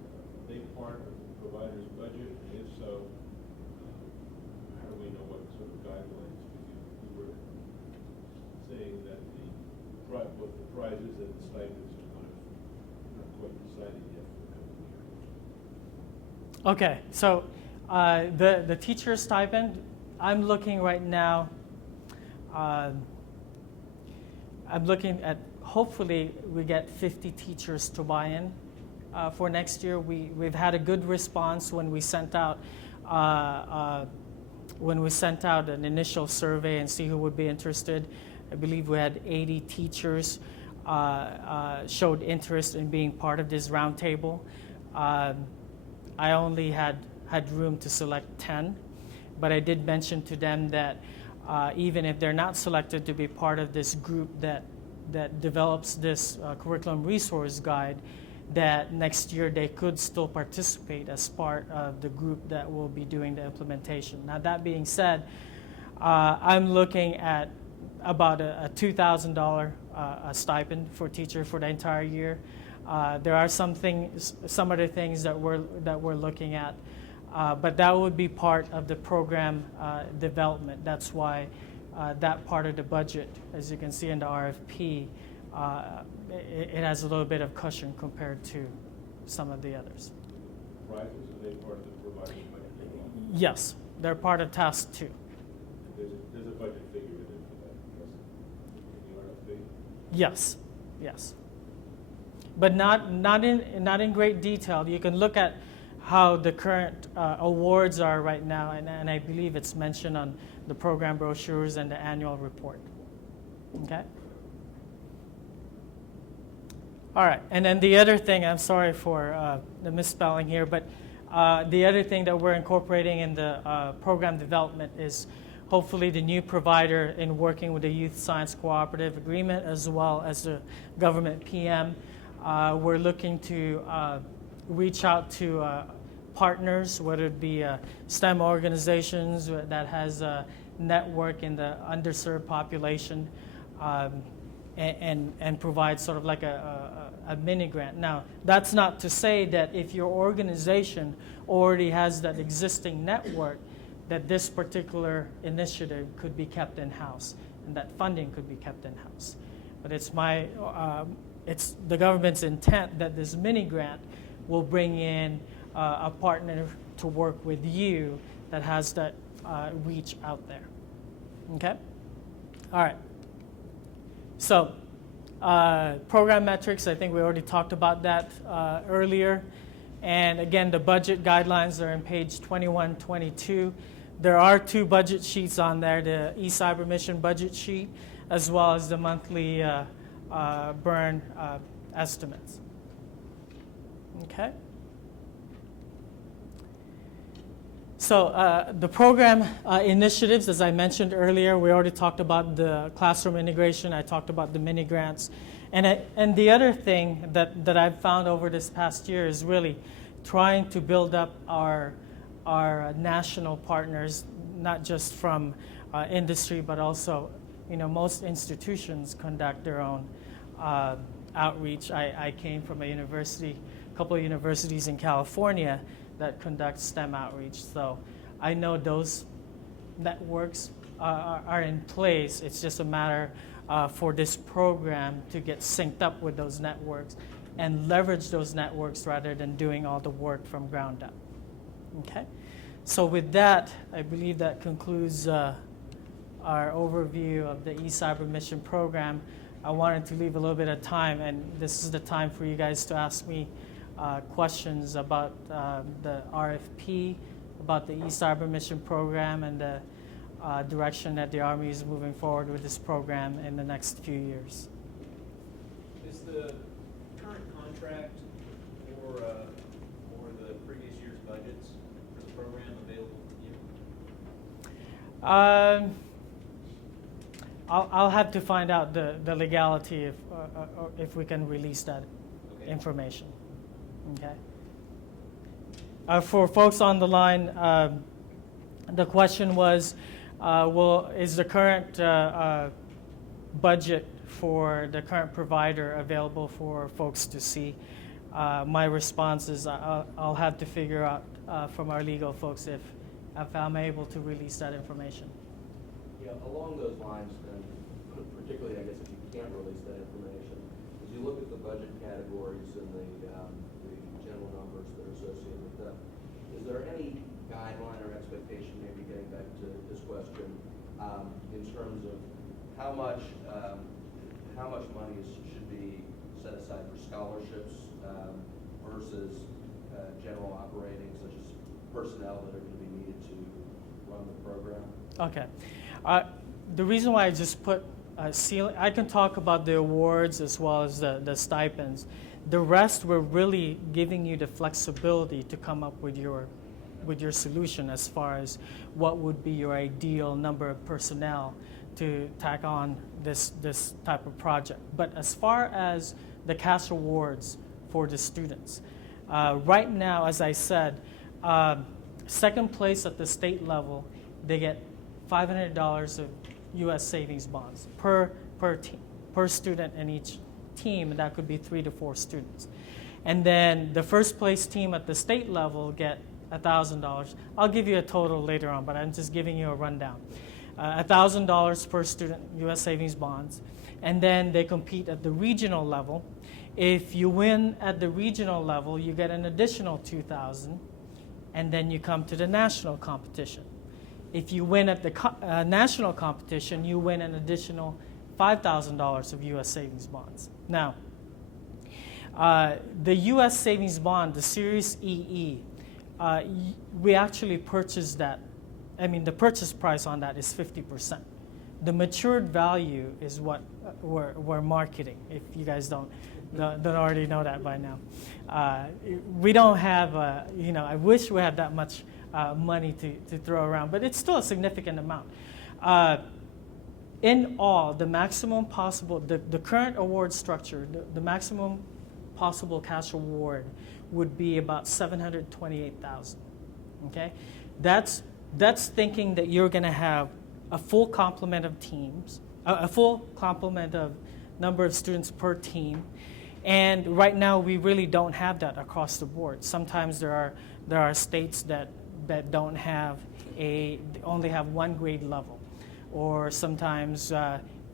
they part of the provider's budget? And if so, how do we know what sort of guidelines? Because we were saying that both the prizes and the stipends are kind of not quite decided yet for the coming year. Okay, so the teacher stipend, I'm looking right now, I'm looking at hopefully we get 50 teachers to buy in for next year. We've had a good response when we sent out an initial survey and see who would be interested. I believe we had 80 teachers showed interest in being part of this roundtable. I only had room to select 10, but I did mention to them that even if they're not selected to be part of this group that develops this curriculum resource guide, that next year they could still participate as part of the group that will be doing the implementation. Now, that being said, I'm looking at about a $2,000 stipend for teacher for the entire year. There are some other things that we're looking at, but that would be part of the program development. That's why that part of the budget, as you can see in the RFP, it has a little bit of cushion compared to some of the others. Prizes, are they part of the provider's budget as well? Yes, they're part of task 2. There's a budget figure in it for that, in the RFP? Yes, yes. But not in great detail. You can look at how the current awards are right now, and I believe it's mentioned on the program brochures and the annual report. Okay? All right, and then the other thing, I'm sorry for the misspelling here, but the other thing that we're incorporating in the program development is hopefully the new provider in working with the Youth Science Cooperative Agreement as well as the government PM. We're looking to reach out to partners, whether it be STEM organizations that has a network in the underserved population, and provide sort of like a mini grant. Now, that's not to say that if your organization already has that existing network, that this particular initiative could be kept in-house and that funding could be kept in-house. But it's the government's intent that this mini grant will bring in a partner to work with you that has that reach out there. Okay? All right. So, program metrics, I think we already talked about that earlier. And again, the budget guidelines are on page 21, 22. There are 2 budget sheets on there, the eCyberMission budget sheet, as well as the monthly burn estimates. Okay? So the program initiatives, as I mentioned earlier, we already talked about the classroom integration. I talked about the mini grants. And the other thing that I've found over this past year is really trying to build up our national partners, not just from industry, but also, most institutions conduct their own outreach. I came from a couple of universities in California that conduct STEM outreach. So I know those networks are in place. It's just a matter for this program to get synced up with those networks and leverage those networks rather than doing all the work from ground up. Okay? So with that, I believe that concludes our overview of the eCyberMission program. I wanted to leave a little bit of time, and this is the time for you guys to ask me questions about the RFP, about the eCyberMission program, and the direction that the Army is moving forward with this program in the next few years. Is the current contract or the previous year's budgets for the program available to you? I'll have to find out the legality if we can release that Okay. information. Okay. For folks on the line, the question was, is the current budget for the current provider available for folks to see? My response is I'll have to figure out from our legal folks if I'm able to release that information. Yeah, along those lines, and particularly, I guess, if you can't release that information, as you look at the budget categories and the general numbers that are associated with them, is there any guideline or expectation, maybe getting back to this question, in terms of how much money should be set aside for scholarships versus general operating, such as personnel that are going to be needed to run the program? Okay. The reason why I just put ceiling, I can talk about the awards as well as the stipends. The rest, we're really giving you the flexibility to come up with your solution as far as what would be your ideal number of personnel to tack on this type of project. But as far as the cash awards for the students, right now, as I said, second place at the state level, they get $500 of U.S. savings bonds per student in each team, and that could be 3 to 4 students. And then the first place team at the state level get $1,000. I'll give you a total later on, but I'm just giving you a rundown. $1,000 per student U.S. savings bonds, and then they compete at the regional level. If you win at the regional level, you get an additional $2,000, and then you come to the national competition. If you win at the national competition, you win an additional $5,000 of U.S. savings bonds. Now, the U.S. savings bond, the Series EE, we actually purchased that. I mean, the purchase price on that is 50%. The matured value is what we're marketing, if you guys don't already know that by now. We don't have, I wish we had that much money to throw around, but it's still a significant amount. In all, the maximum possible, the current award structure, the maximum possible cash award would be about $728,000. Okay, that's thinking that you're going to have a full complement of teams, a full complement of number of students per team, and right now we really don't have that across the board. Sometimes there are states that don't have only have one grade level, or sometimes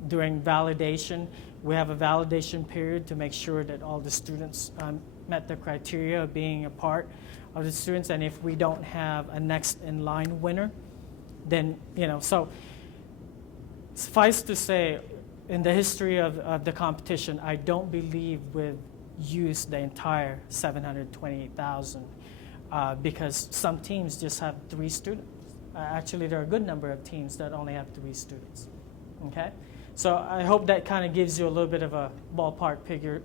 during validation, we have a validation period to make sure that all the students met the criteria of being a part of the students, and if we don't have a next in line winner, then, so suffice to say, in the history of the competition, I don't believe we've used the entire $728,000 because some teams just have 3 students. Actually, there are a good number of teams that only have 3 students. Okay, so I hope that kind of gives you a little bit of a ballpark figure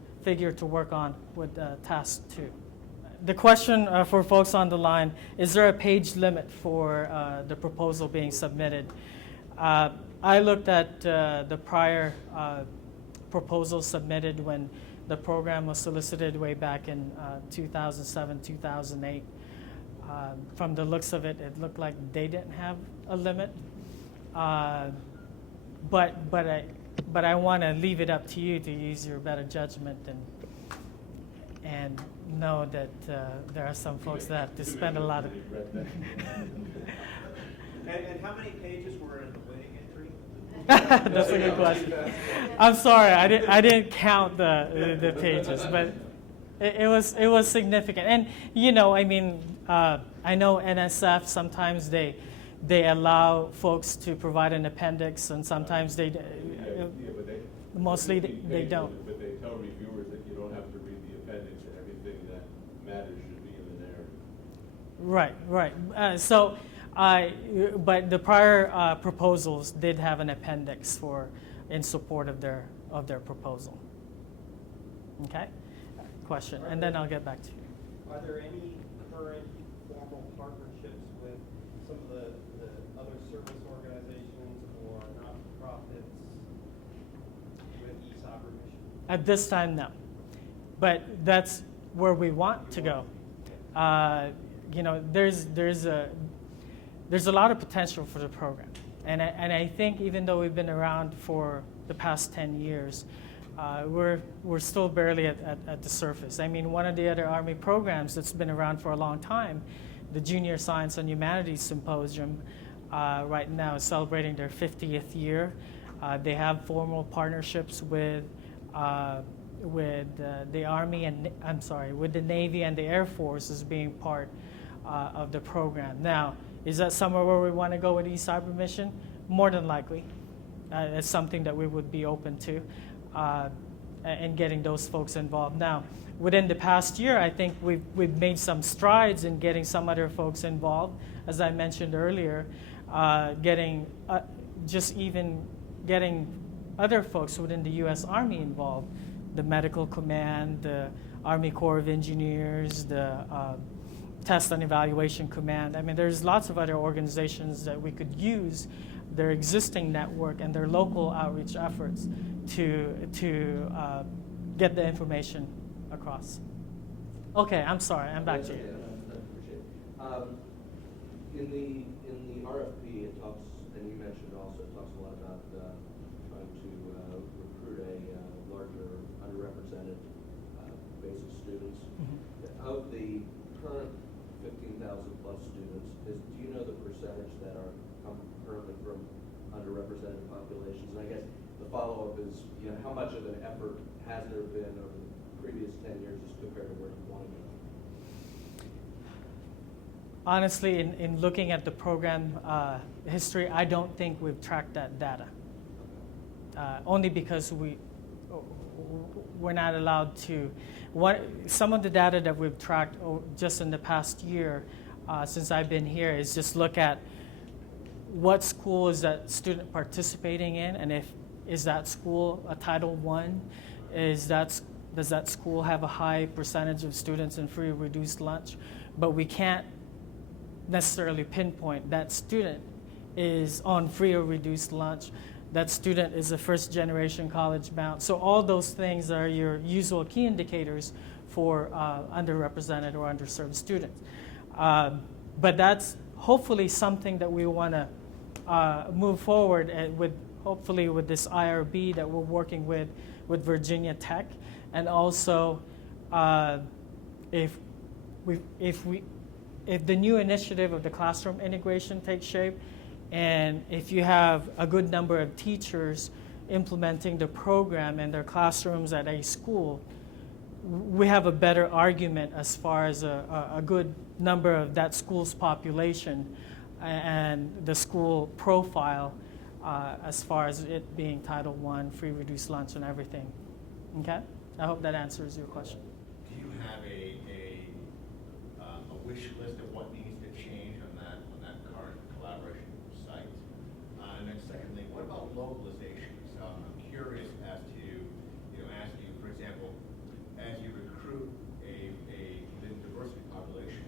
to work on with task 2. The question for folks on the line, is there a page limit for the proposal being submitted? I looked at the prior proposal submitted when the program was solicited way back in 2007, 2008. From the looks of it, it looked like they didn't have a limit. But I want to leave it up to you to use your better judgment and know that there are some folks that have to spend a lot of. And how many pages were in the winning entry? That's a good question. I'm sorry, I didn't count the pages, but it was significant. And I know NSF sometimes they allow folks to provide an appendix, and sometimes mostly they don't. But they tell reviewers that you don't have to read the appendix, and everything that matters should be in the narrative. Right. But the prior proposals did have an appendix in support of their proposal. Okay, question, and then I'll get back to you. Are there any current formal partnerships with some of the other service organizations or not-for-profits At this time, no. But that's where we want to go. There's a lot of potential for the program. And I think even though we've been around for the past 10 years, we're still barely at the surface. I mean, one of the other Army programs that's been around for a long time, the Junior Science and Humanities Symposium, right now is celebrating their 50th year. They have formal partnerships with the Army and with the Navy and the Air Force as being part of the program. Now, is that somewhere where we want to go with eCyberMission? More than likely. It's something that we would be open to and getting those folks involved. Now, within the past year, I think we've made some strides in getting some other folks involved. As I mentioned earlier, getting other folks within the U.S. Army involved, the Medical Command, the Army Corps of Engineers, the Test and Evaluation Command. I mean, there's lots of other organizations that we could use their existing network and their local outreach efforts to get the information across. Okay, I'm sorry, I'm back to you. I appreciate it. In the RFP, it talks, and you mentioned also, it talks a lot about trying to recruit a larger underrepresented base of students. Mm-hmm. Of the current 15,000 plus students, do you know the percentage that are currently from underrepresented populations? And I guess the follow-up is, how much of an effort has there been over the previous 10 years as compared to where you want to go? Honestly, in looking at the program history, I don't think we've tracked that data. Only because we're not allowed to. Some of the data that we've tracked just in the past year, since I've been here, is just look at what school is that student participating in, and is that school a Title I? Does that school have a high percentage of students in free or reduced lunch? But we can't necessarily pinpoint that student is on free or reduced lunch. That student is a first-generation college bound. So all those things are your usual key indicators for underrepresented or underserved students. But that's hopefully something that we want to move forward hopefully with this IRB that we're working with Virginia Tech, and also if the new initiative of the classroom integration takes shape, and if you have a good number of teachers implementing the program in their classrooms at a school, we have a better argument as far as a good number of that school's population and the school profile as far as it being Title I, free reduced lunch and everything. Okay? I hope that answers your question. Do you have a wish list of what needs to change on that current collaboration site? And then secondly, what about localization? So I'm curious as to, ask you, for example, as you recruit the diversity population,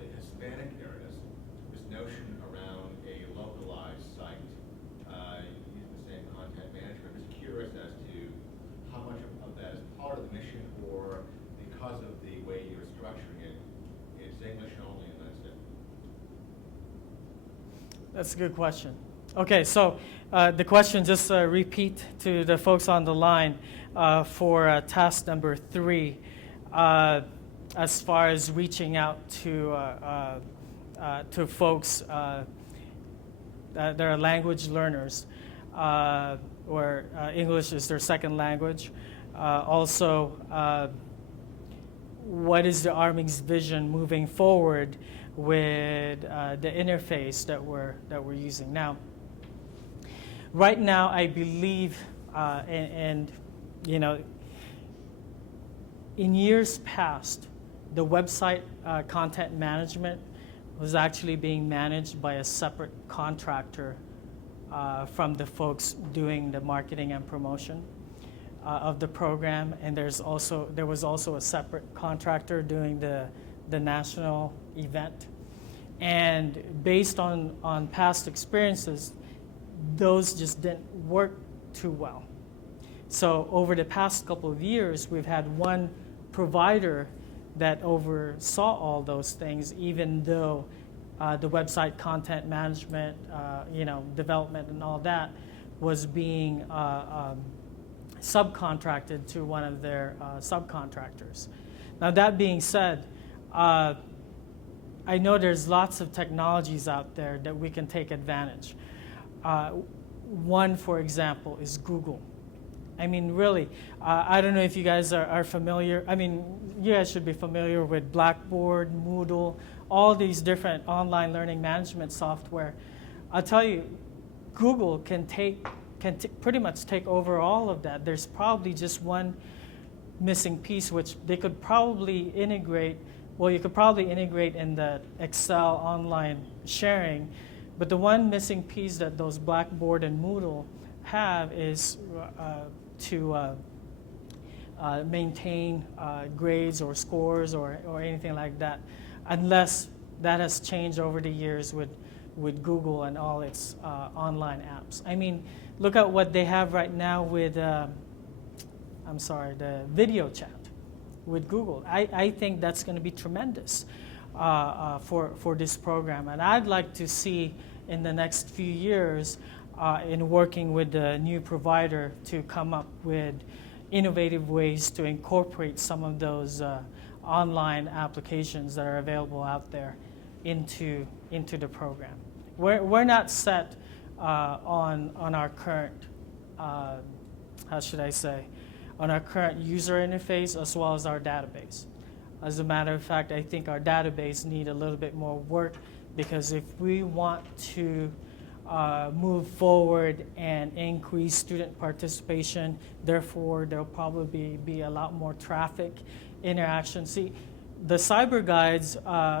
the Hispanic areas, this notion around a localized site using the same content management. I'm just curious as to how much of that is part of the mission, or because of the way you're structuring it, it's English only and that's it. That's a good question. Okay, so the question, just repeat to the folks on the line for task number 3, as far as reaching out to folks that are language learners, or English is their second language. Also, what is the Army's vision moving forward with the interface that we're using now? Right now, I believe, in years past, the website content management was actually being managed by a separate contractor from the folks doing the marketing and promotion of the program, and there was also a separate contractor doing the national event. And based on past experiences, those just didn't work too well. So over the past couple of years, we've had one provider that oversaw all those things, even though the website content management, development and all that was being subcontracted to one of their subcontractors. Now that being said, I know there's lots of technologies out there that we can take advantage. One, for example, is Google. I mean, really, I don't know if you guys are familiar. I mean, you guys should be familiar with Blackboard, Moodle, all these different online learning management software. I'll tell you, Google can pretty much take over all of that. There's probably just one missing piece, which they could probably integrate. Well, you could probably integrate in the Excel online sharing, but the one missing piece that those Blackboard and Moodle have is to maintain grades or scores or anything like that, unless that has changed over the years with Google and all its online apps. I mean, look at what they have right now with, the video chat with Google. I think that's going to be tremendous for this program. And I'd like to see in the next few years in working with the new provider to come up with innovative ways to incorporate some of those online applications that are available out there into the program. We're not set on our current, on our current user interface as well as our database. As a matter of fact, I think our database need a little bit more work, because if we want to move forward and increase student participation, therefore there'll probably be a lot more traffic interaction. See, the cyber guides,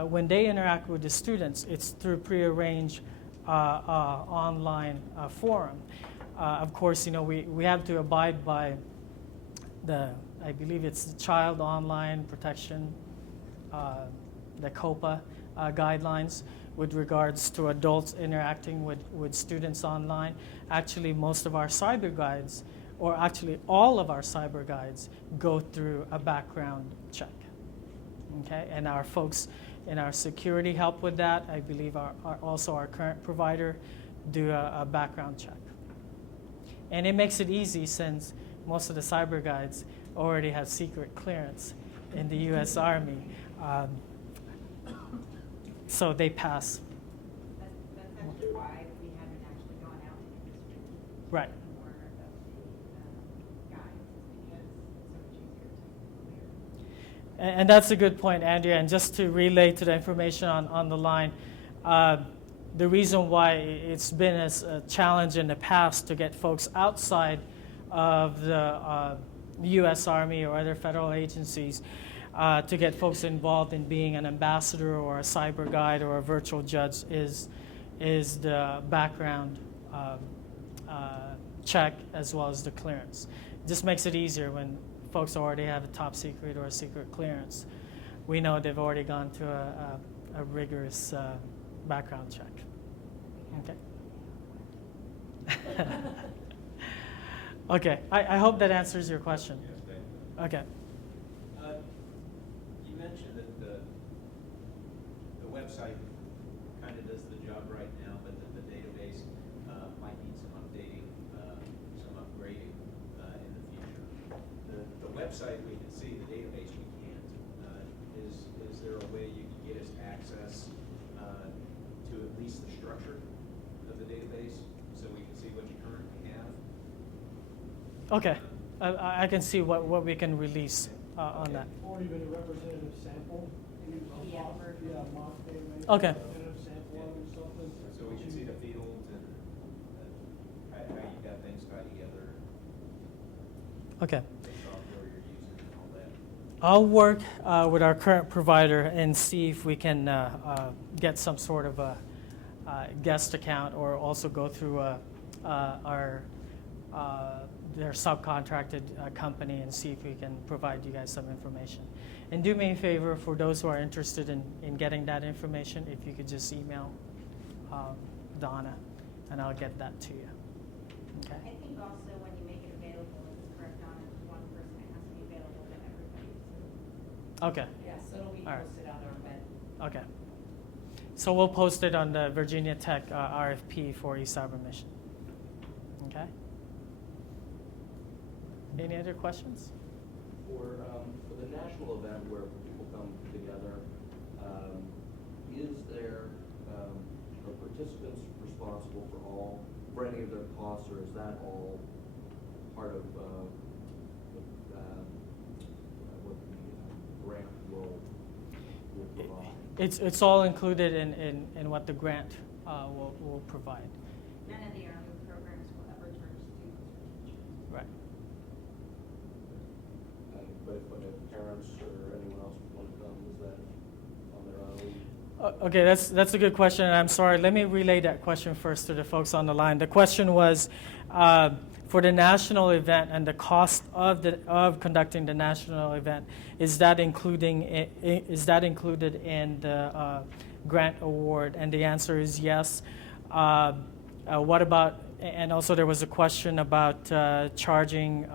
when they interact with the students, it's through prearranged online forum. Of course, we have to abide by I believe it's the Child Online Protection, the COPA guidelines with regards to adults interacting with students online. Actually, most of our cyber guides, or actually all of our cyber guides, go through a background check. Okay, and our folks in our security help with that. I believe also our current provider do a background check. And it makes it easy, since most of the cyber guides already have secret clearance in the U.S. Army. So they pass. That's actually why we haven't actually gone out to industry. Right. More of the guides, because it's so much easier to clear. And that's a good point, Andrea. And just to relay to the information on the line, the reason why it's been a challenge in the past to get folks outside of the U.S. Army or other federal agencies to get folks involved in being an ambassador or a cyber guide or a virtual judge is the background check as well as the clearance. It just makes it easier when folks already have a top secret or a secret clearance. We know they've already gone to a rigorous background check. Okay. Okay, I hope that answers your question. Yes, thank you. Okay. You mentioned that the website kind of does the job right now, but that the database might need some updating, some upgrading in the future. The website we can see, the database we can't. Is there a way you can get us access to at least the structure of the database so we can see what you currently have? Okay, I can see what we can release on that. Or even a representative sample. PDF version. Yeah, mock database. Okay. Representative sample or something. So we can see the fields and how you got things tied together, Okay. the software you're using and all that. I'll work with our current provider and see if we can get some sort of a guest account, or also go through their subcontracted company and see if we can provide you guys some information. And do me a favor, for those who are interested in getting that information, if you could just email Donna, and I'll get that to you. Okay? I think also when you make it available, it's are done as one person, it has to be available to everybody. So, Okay. Yes, it'll be All right. posted on our web. Okay. So we'll post it on the Virginia Tech RFP for eCyberMission. Okay. Any other questions? For the national event where people come together, is there, are participants responsible for any of their costs, or is that all part of what the grant will provide? It's all included in what the grant will provide. none of the Army programs will ever charge students or teachers. Right. But if parents or anyone else want to come, is that on their own? Okay, that's a good question, and I'm sorry. Let me relay that question first to the folks on the line. The question was for the national event and the cost of conducting the national event. Is that included in the grant award? And the answer is yes. What about? And also there was a question about charging,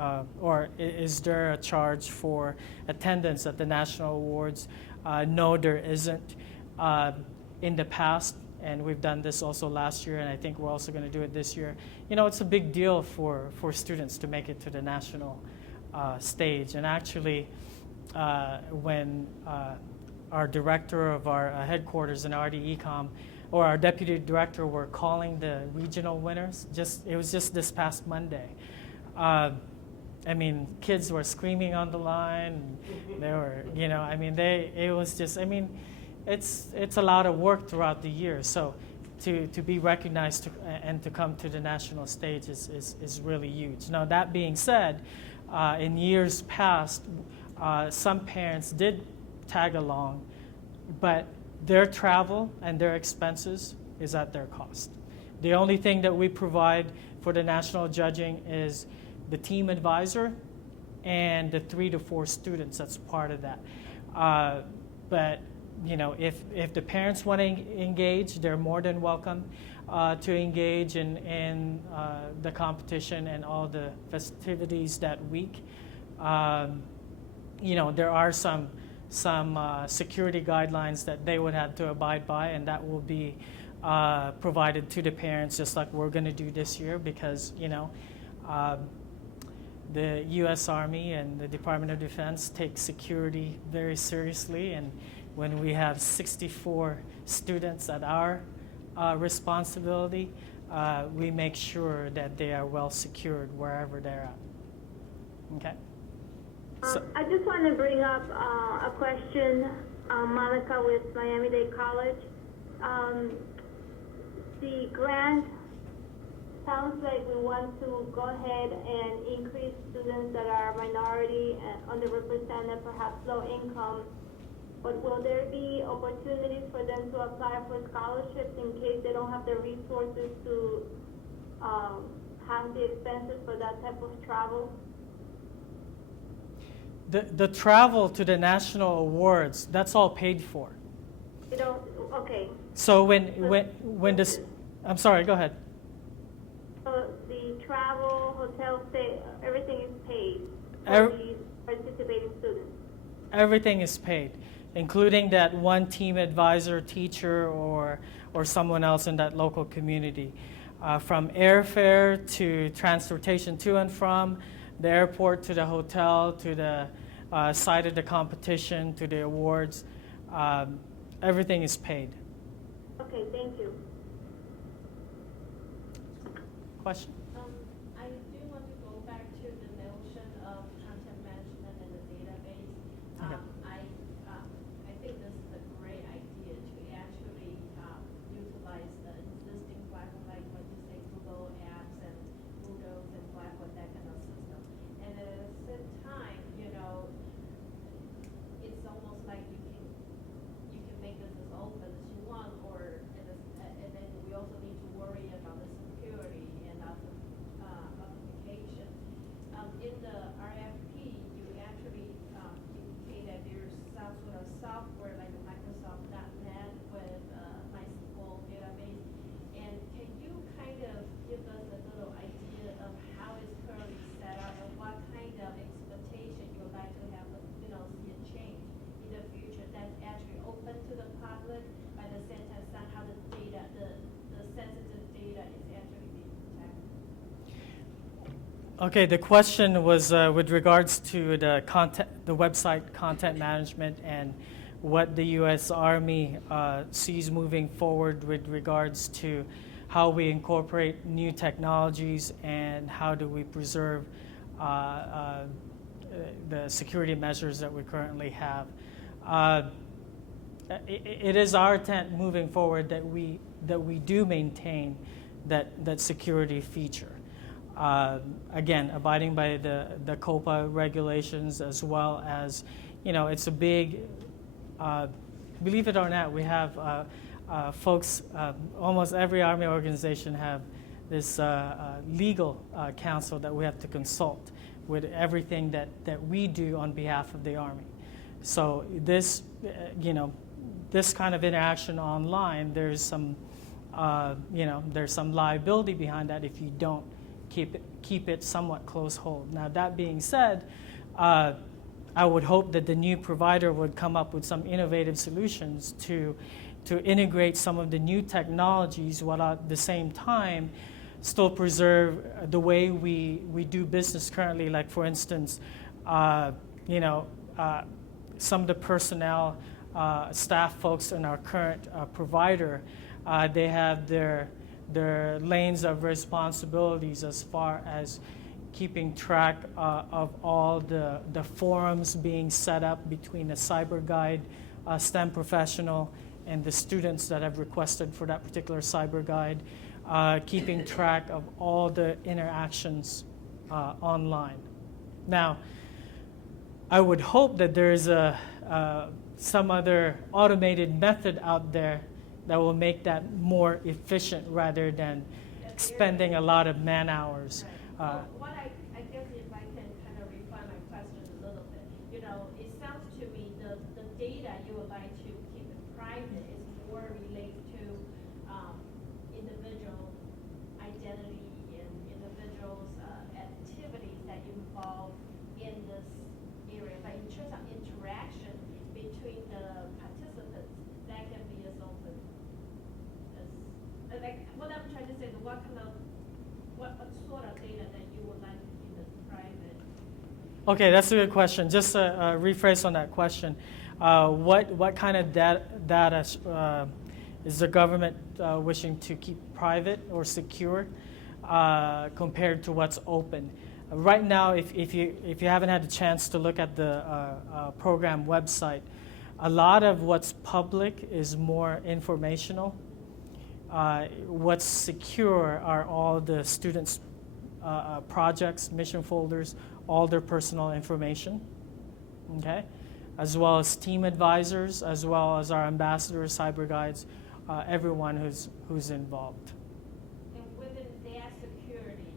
or is there a charge for attendance at the national awards? No, there isn't. In the past, and we've done this also last year, and I think we're also going to do it this year. You know, it's a big deal for students to make it to the national stage. And actually, when our director of our headquarters in RD Ecom, or our deputy director, were calling the regional winners, it was just this past Monday. I mean, kids were screaming on the line. They were, you know, I mean, it was just, I mean, it's a lot of work throughout the year. So to be recognized and to come to the national stage is really huge. Now, that being said, in years past, some parents did tag along, but their travel and their expenses is at their cost. The only thing that we provide for the national judging is the team advisor and the 3 to 4 students that's part of that. But you know, if the parents want to engage, they're more than welcome to engage in the competition and all the festivities that week. You know, there are some security guidelines that they would have to abide by, and that will be provided to the parents, just like we're going to do this year, because, you know, the U.S. Army and the Department of Defense take security very seriously, and when we have 64 students at our responsibility, we make sure that they are well secured wherever they're at. Okay? So, I just want to bring up a question, Monica with Miami-Dade College. The grant sounds like we want to go ahead and increase students that are minority and underrepresented, perhaps low income. But will there be opportunities for them to apply for scholarships in case they don't have the resources to have the expenses for that type of travel? the travel to the national awards, that's all paid for. You know, okay. So when this, I'm sorry, go ahead. So the travel, hotel stay, everything is paid for the participating students? Everything is paid, including that one team advisor, teacher, or someone else in that local community. From airfare to transportation to and from the airport to the hotel to the site of the competition to the awards, everything is paid. Okay, thank you. Question? I do want to go back to the notion of content management and the database. Okay. I think this is a great idea to actually utilize the existing platform, like what you say, Google Apps and Moodles and Blackboard, that kind of system. And at the same time, you know, it's almost like you can make this as open as you want, and then we also need to worry about the security and not the Okay, the question was with regards to the content, the website content management, and what the U.S. Army sees moving forward with regards to how we incorporate new technologies and how do we preserve the security measures that we currently have. It is our intent moving forward that we do maintain that security feature. Again, abiding by the COPA regulations, as well as, it's a big, believe it or not, we have folks, almost every Army organization have this legal counsel that we have to consult with everything that we do on behalf of the Army. So this, this kind of interaction online, there's some, there's some liability behind that if you don't keep it somewhat close hold. Now, that being said, I would hope that the new provider would come up with some innovative solutions to integrate some of the new technologies, while at the same time still preserve the way we do business currently. Like, for instance, some of the personnel, staff folks in our current provider, they have their lanes of responsibilities as far as keeping track of all the forums being set up between the cyber guide, STEM professional, and the students that have requested for that particular cyber guide, keeping track of all the interactions online. Now, I would hope that there is some other automated method out there that will make that more efficient rather than spending a lot of man hours. What I guess if I can kind of refine my question a little bit, it sounds to me the data you would like to keep it private is more related to individual identity and individuals' activities that involve in this area. But in terms of interaction between the participants, that can be as open as, like, what I'm trying to say is what sort of data that you would like to keep as private? Okay, that's a good question. Just a rephrase on that question. What kind of data is the government wishing to keep private or secure compared to what's open? Right now, if you haven't had a chance to look at the program website, a lot of what's public is more informational. What's secure are all the students' projects, mission folders, all their personal information, okay? As well as team advisors, as well as our ambassadors, cyber guides, everyone who's involved. And within that security,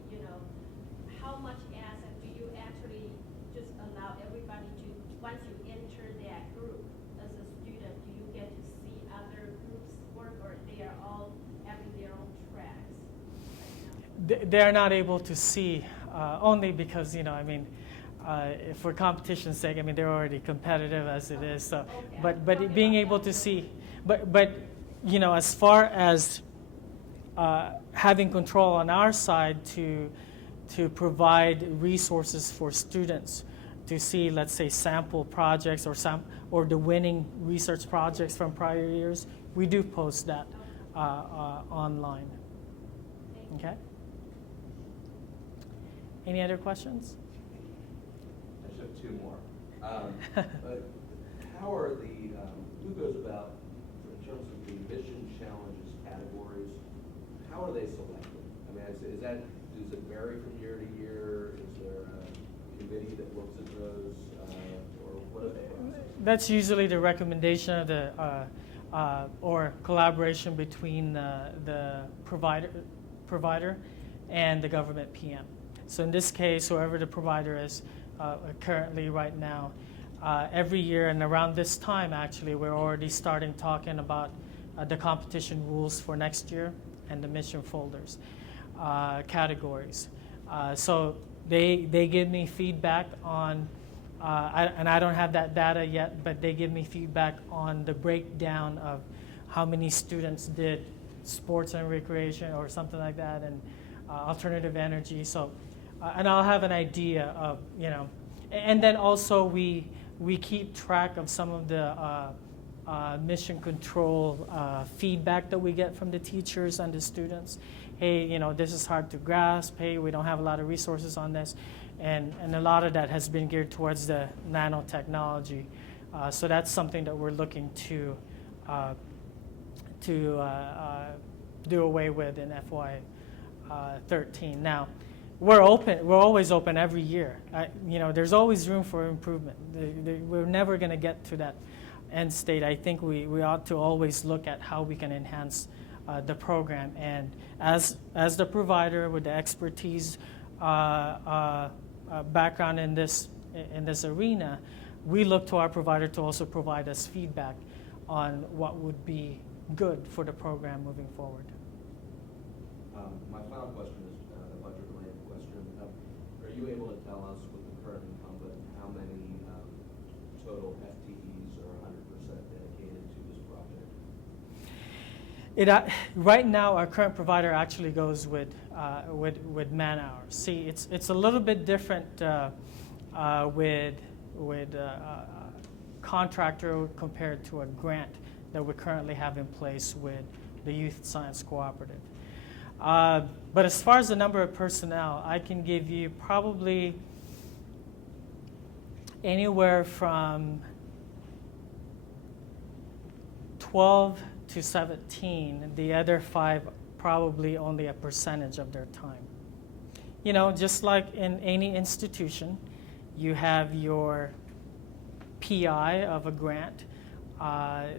how much asset do you actually just allow everybody to, once you enter that group as a student, do you get to see other groups work, or they are all having their own tracks right now? They are not able to see, only because, for competition's sake, they're already competitive as it is. So, Okay. but being able to see, but as far as having control on our side to provide resources for students to see, let's say, sample projects or the winning research projects from prior years, we do post that online. Okay. Any other questions? I just have two more. But how are who goes about, in terms of the mission challenges categories, how are they selected? Does it vary from year to year? Is there a committee that looks at those, or what is the process? That's usually the recommendation of the or collaboration between the provider and the government PM. So in this case, whoever the provider is currently right now, every year and around this time, actually, we're already starting talking about the competition rules for next year and the mission folders categories. So they give me feedback on, and I don't have that data yet, but they give me feedback on the breakdown of how many students did sports and recreation or something like that, and alternative energy. So and I'll have an idea of, and then also we keep track of some of the mission control feedback that we get from the teachers and the students. Hey, this is hard to grasp. Hey, we don't have a lot of resources on this. And a lot of that has been geared towards the nanotechnology. So that's something that we're looking to do away with in FY13. Now, we're open. We're always open every year. There's always room for improvement. We're never going to get to that end state. I think we ought to always look at how we can enhance the program. And as the provider with the expertise, background in this arena, we look to our provider to also provide us feedback on what would be good for the program moving forward. My final question is a budget-related question. Are you able to tell us with the current incumbent how many total FTEs are 100% dedicated to this project? Right now, our current provider actually goes with man hours. See, it's a little bit different with contractor compared to a grant that we currently have in place with the Youth Science Cooperative. But as far as the number of personnel, I can give you probably anywhere from 12 to 17. The other 5 probably only a percentage of their time. Just like in any institution, you have your PI of a grant.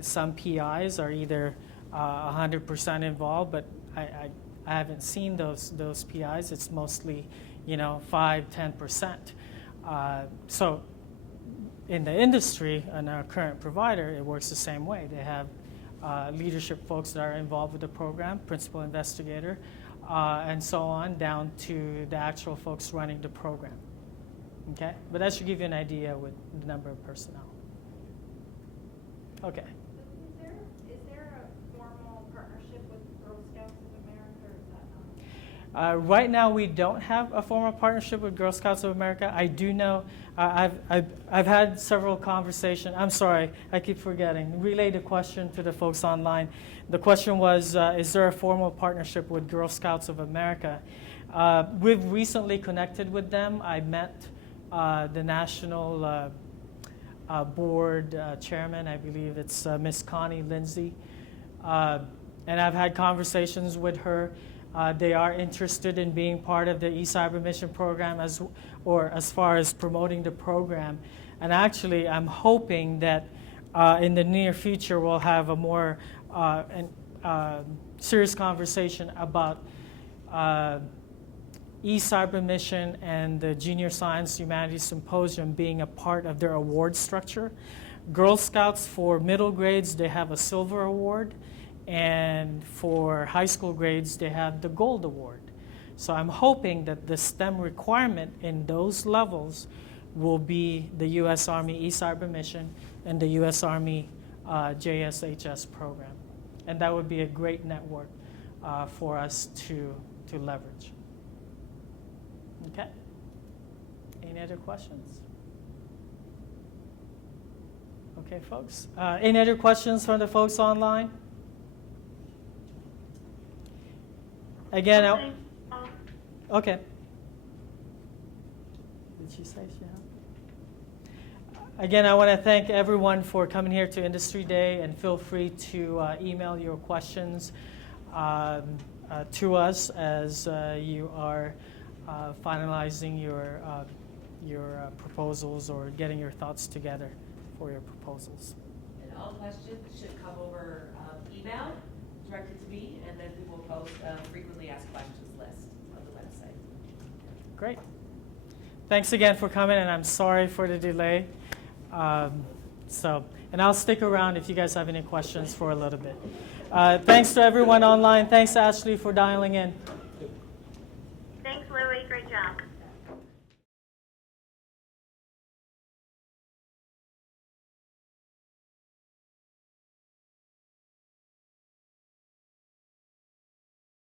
Some PIs are either 100% involved, but I haven't seen those PIs. It's mostly, 5-10%. So in the industry and our current provider, it works the same way. They have leadership folks that are involved with the program, principal investigator, and so on, down to the actual folks running the program. Okay? But that should give you an idea with the number of personnel. Okay. Is there a formal partnership with Girl Scouts of America, or is that not? Right now, we don't have a formal partnership with Girl Scouts of America. I do know I've had several conversations. I'm sorry, I keep forgetting. Relay the question to the folks online. The question was, is there a formal partnership with Girl Scouts of America? We've recently connected with them. I met the national board chairman. I believe it's Miss Connie Lindsay. And I've had conversations with her. They are interested in being part of the eCyberMission program as far as promoting the program. And actually, I'm hoping that in the near future we'll have a more serious conversation about eCyberMission and the Junior Science Humanities Symposium being a part of their award structure. Girl Scouts for middle grades, they have a silver award. And for high school grades, they have the gold award. So I'm hoping that the STEM requirement in those levels will be the U.S. Army eCyberMission and the U.S. Army JSHS program. And that would be a great network for us to leverage. Okay? Any other questions? Okay, folks. Any other questions from the folks online? Again, okay. Did she say she had? Again, I want to thank everyone for coming here to Industry Day, and feel free to email your questions to us as you are finalizing your proposals or getting your thoughts together for your proposals. And all questions should come over email directed to me, and then we will post a frequently asked questions list on the website. Great. Thanks again for coming, and I'm sorry for the delay. And I'll stick around if you guys have any questions for a little bit. Thanks to everyone online. Thanks, Ashley, for dialing in.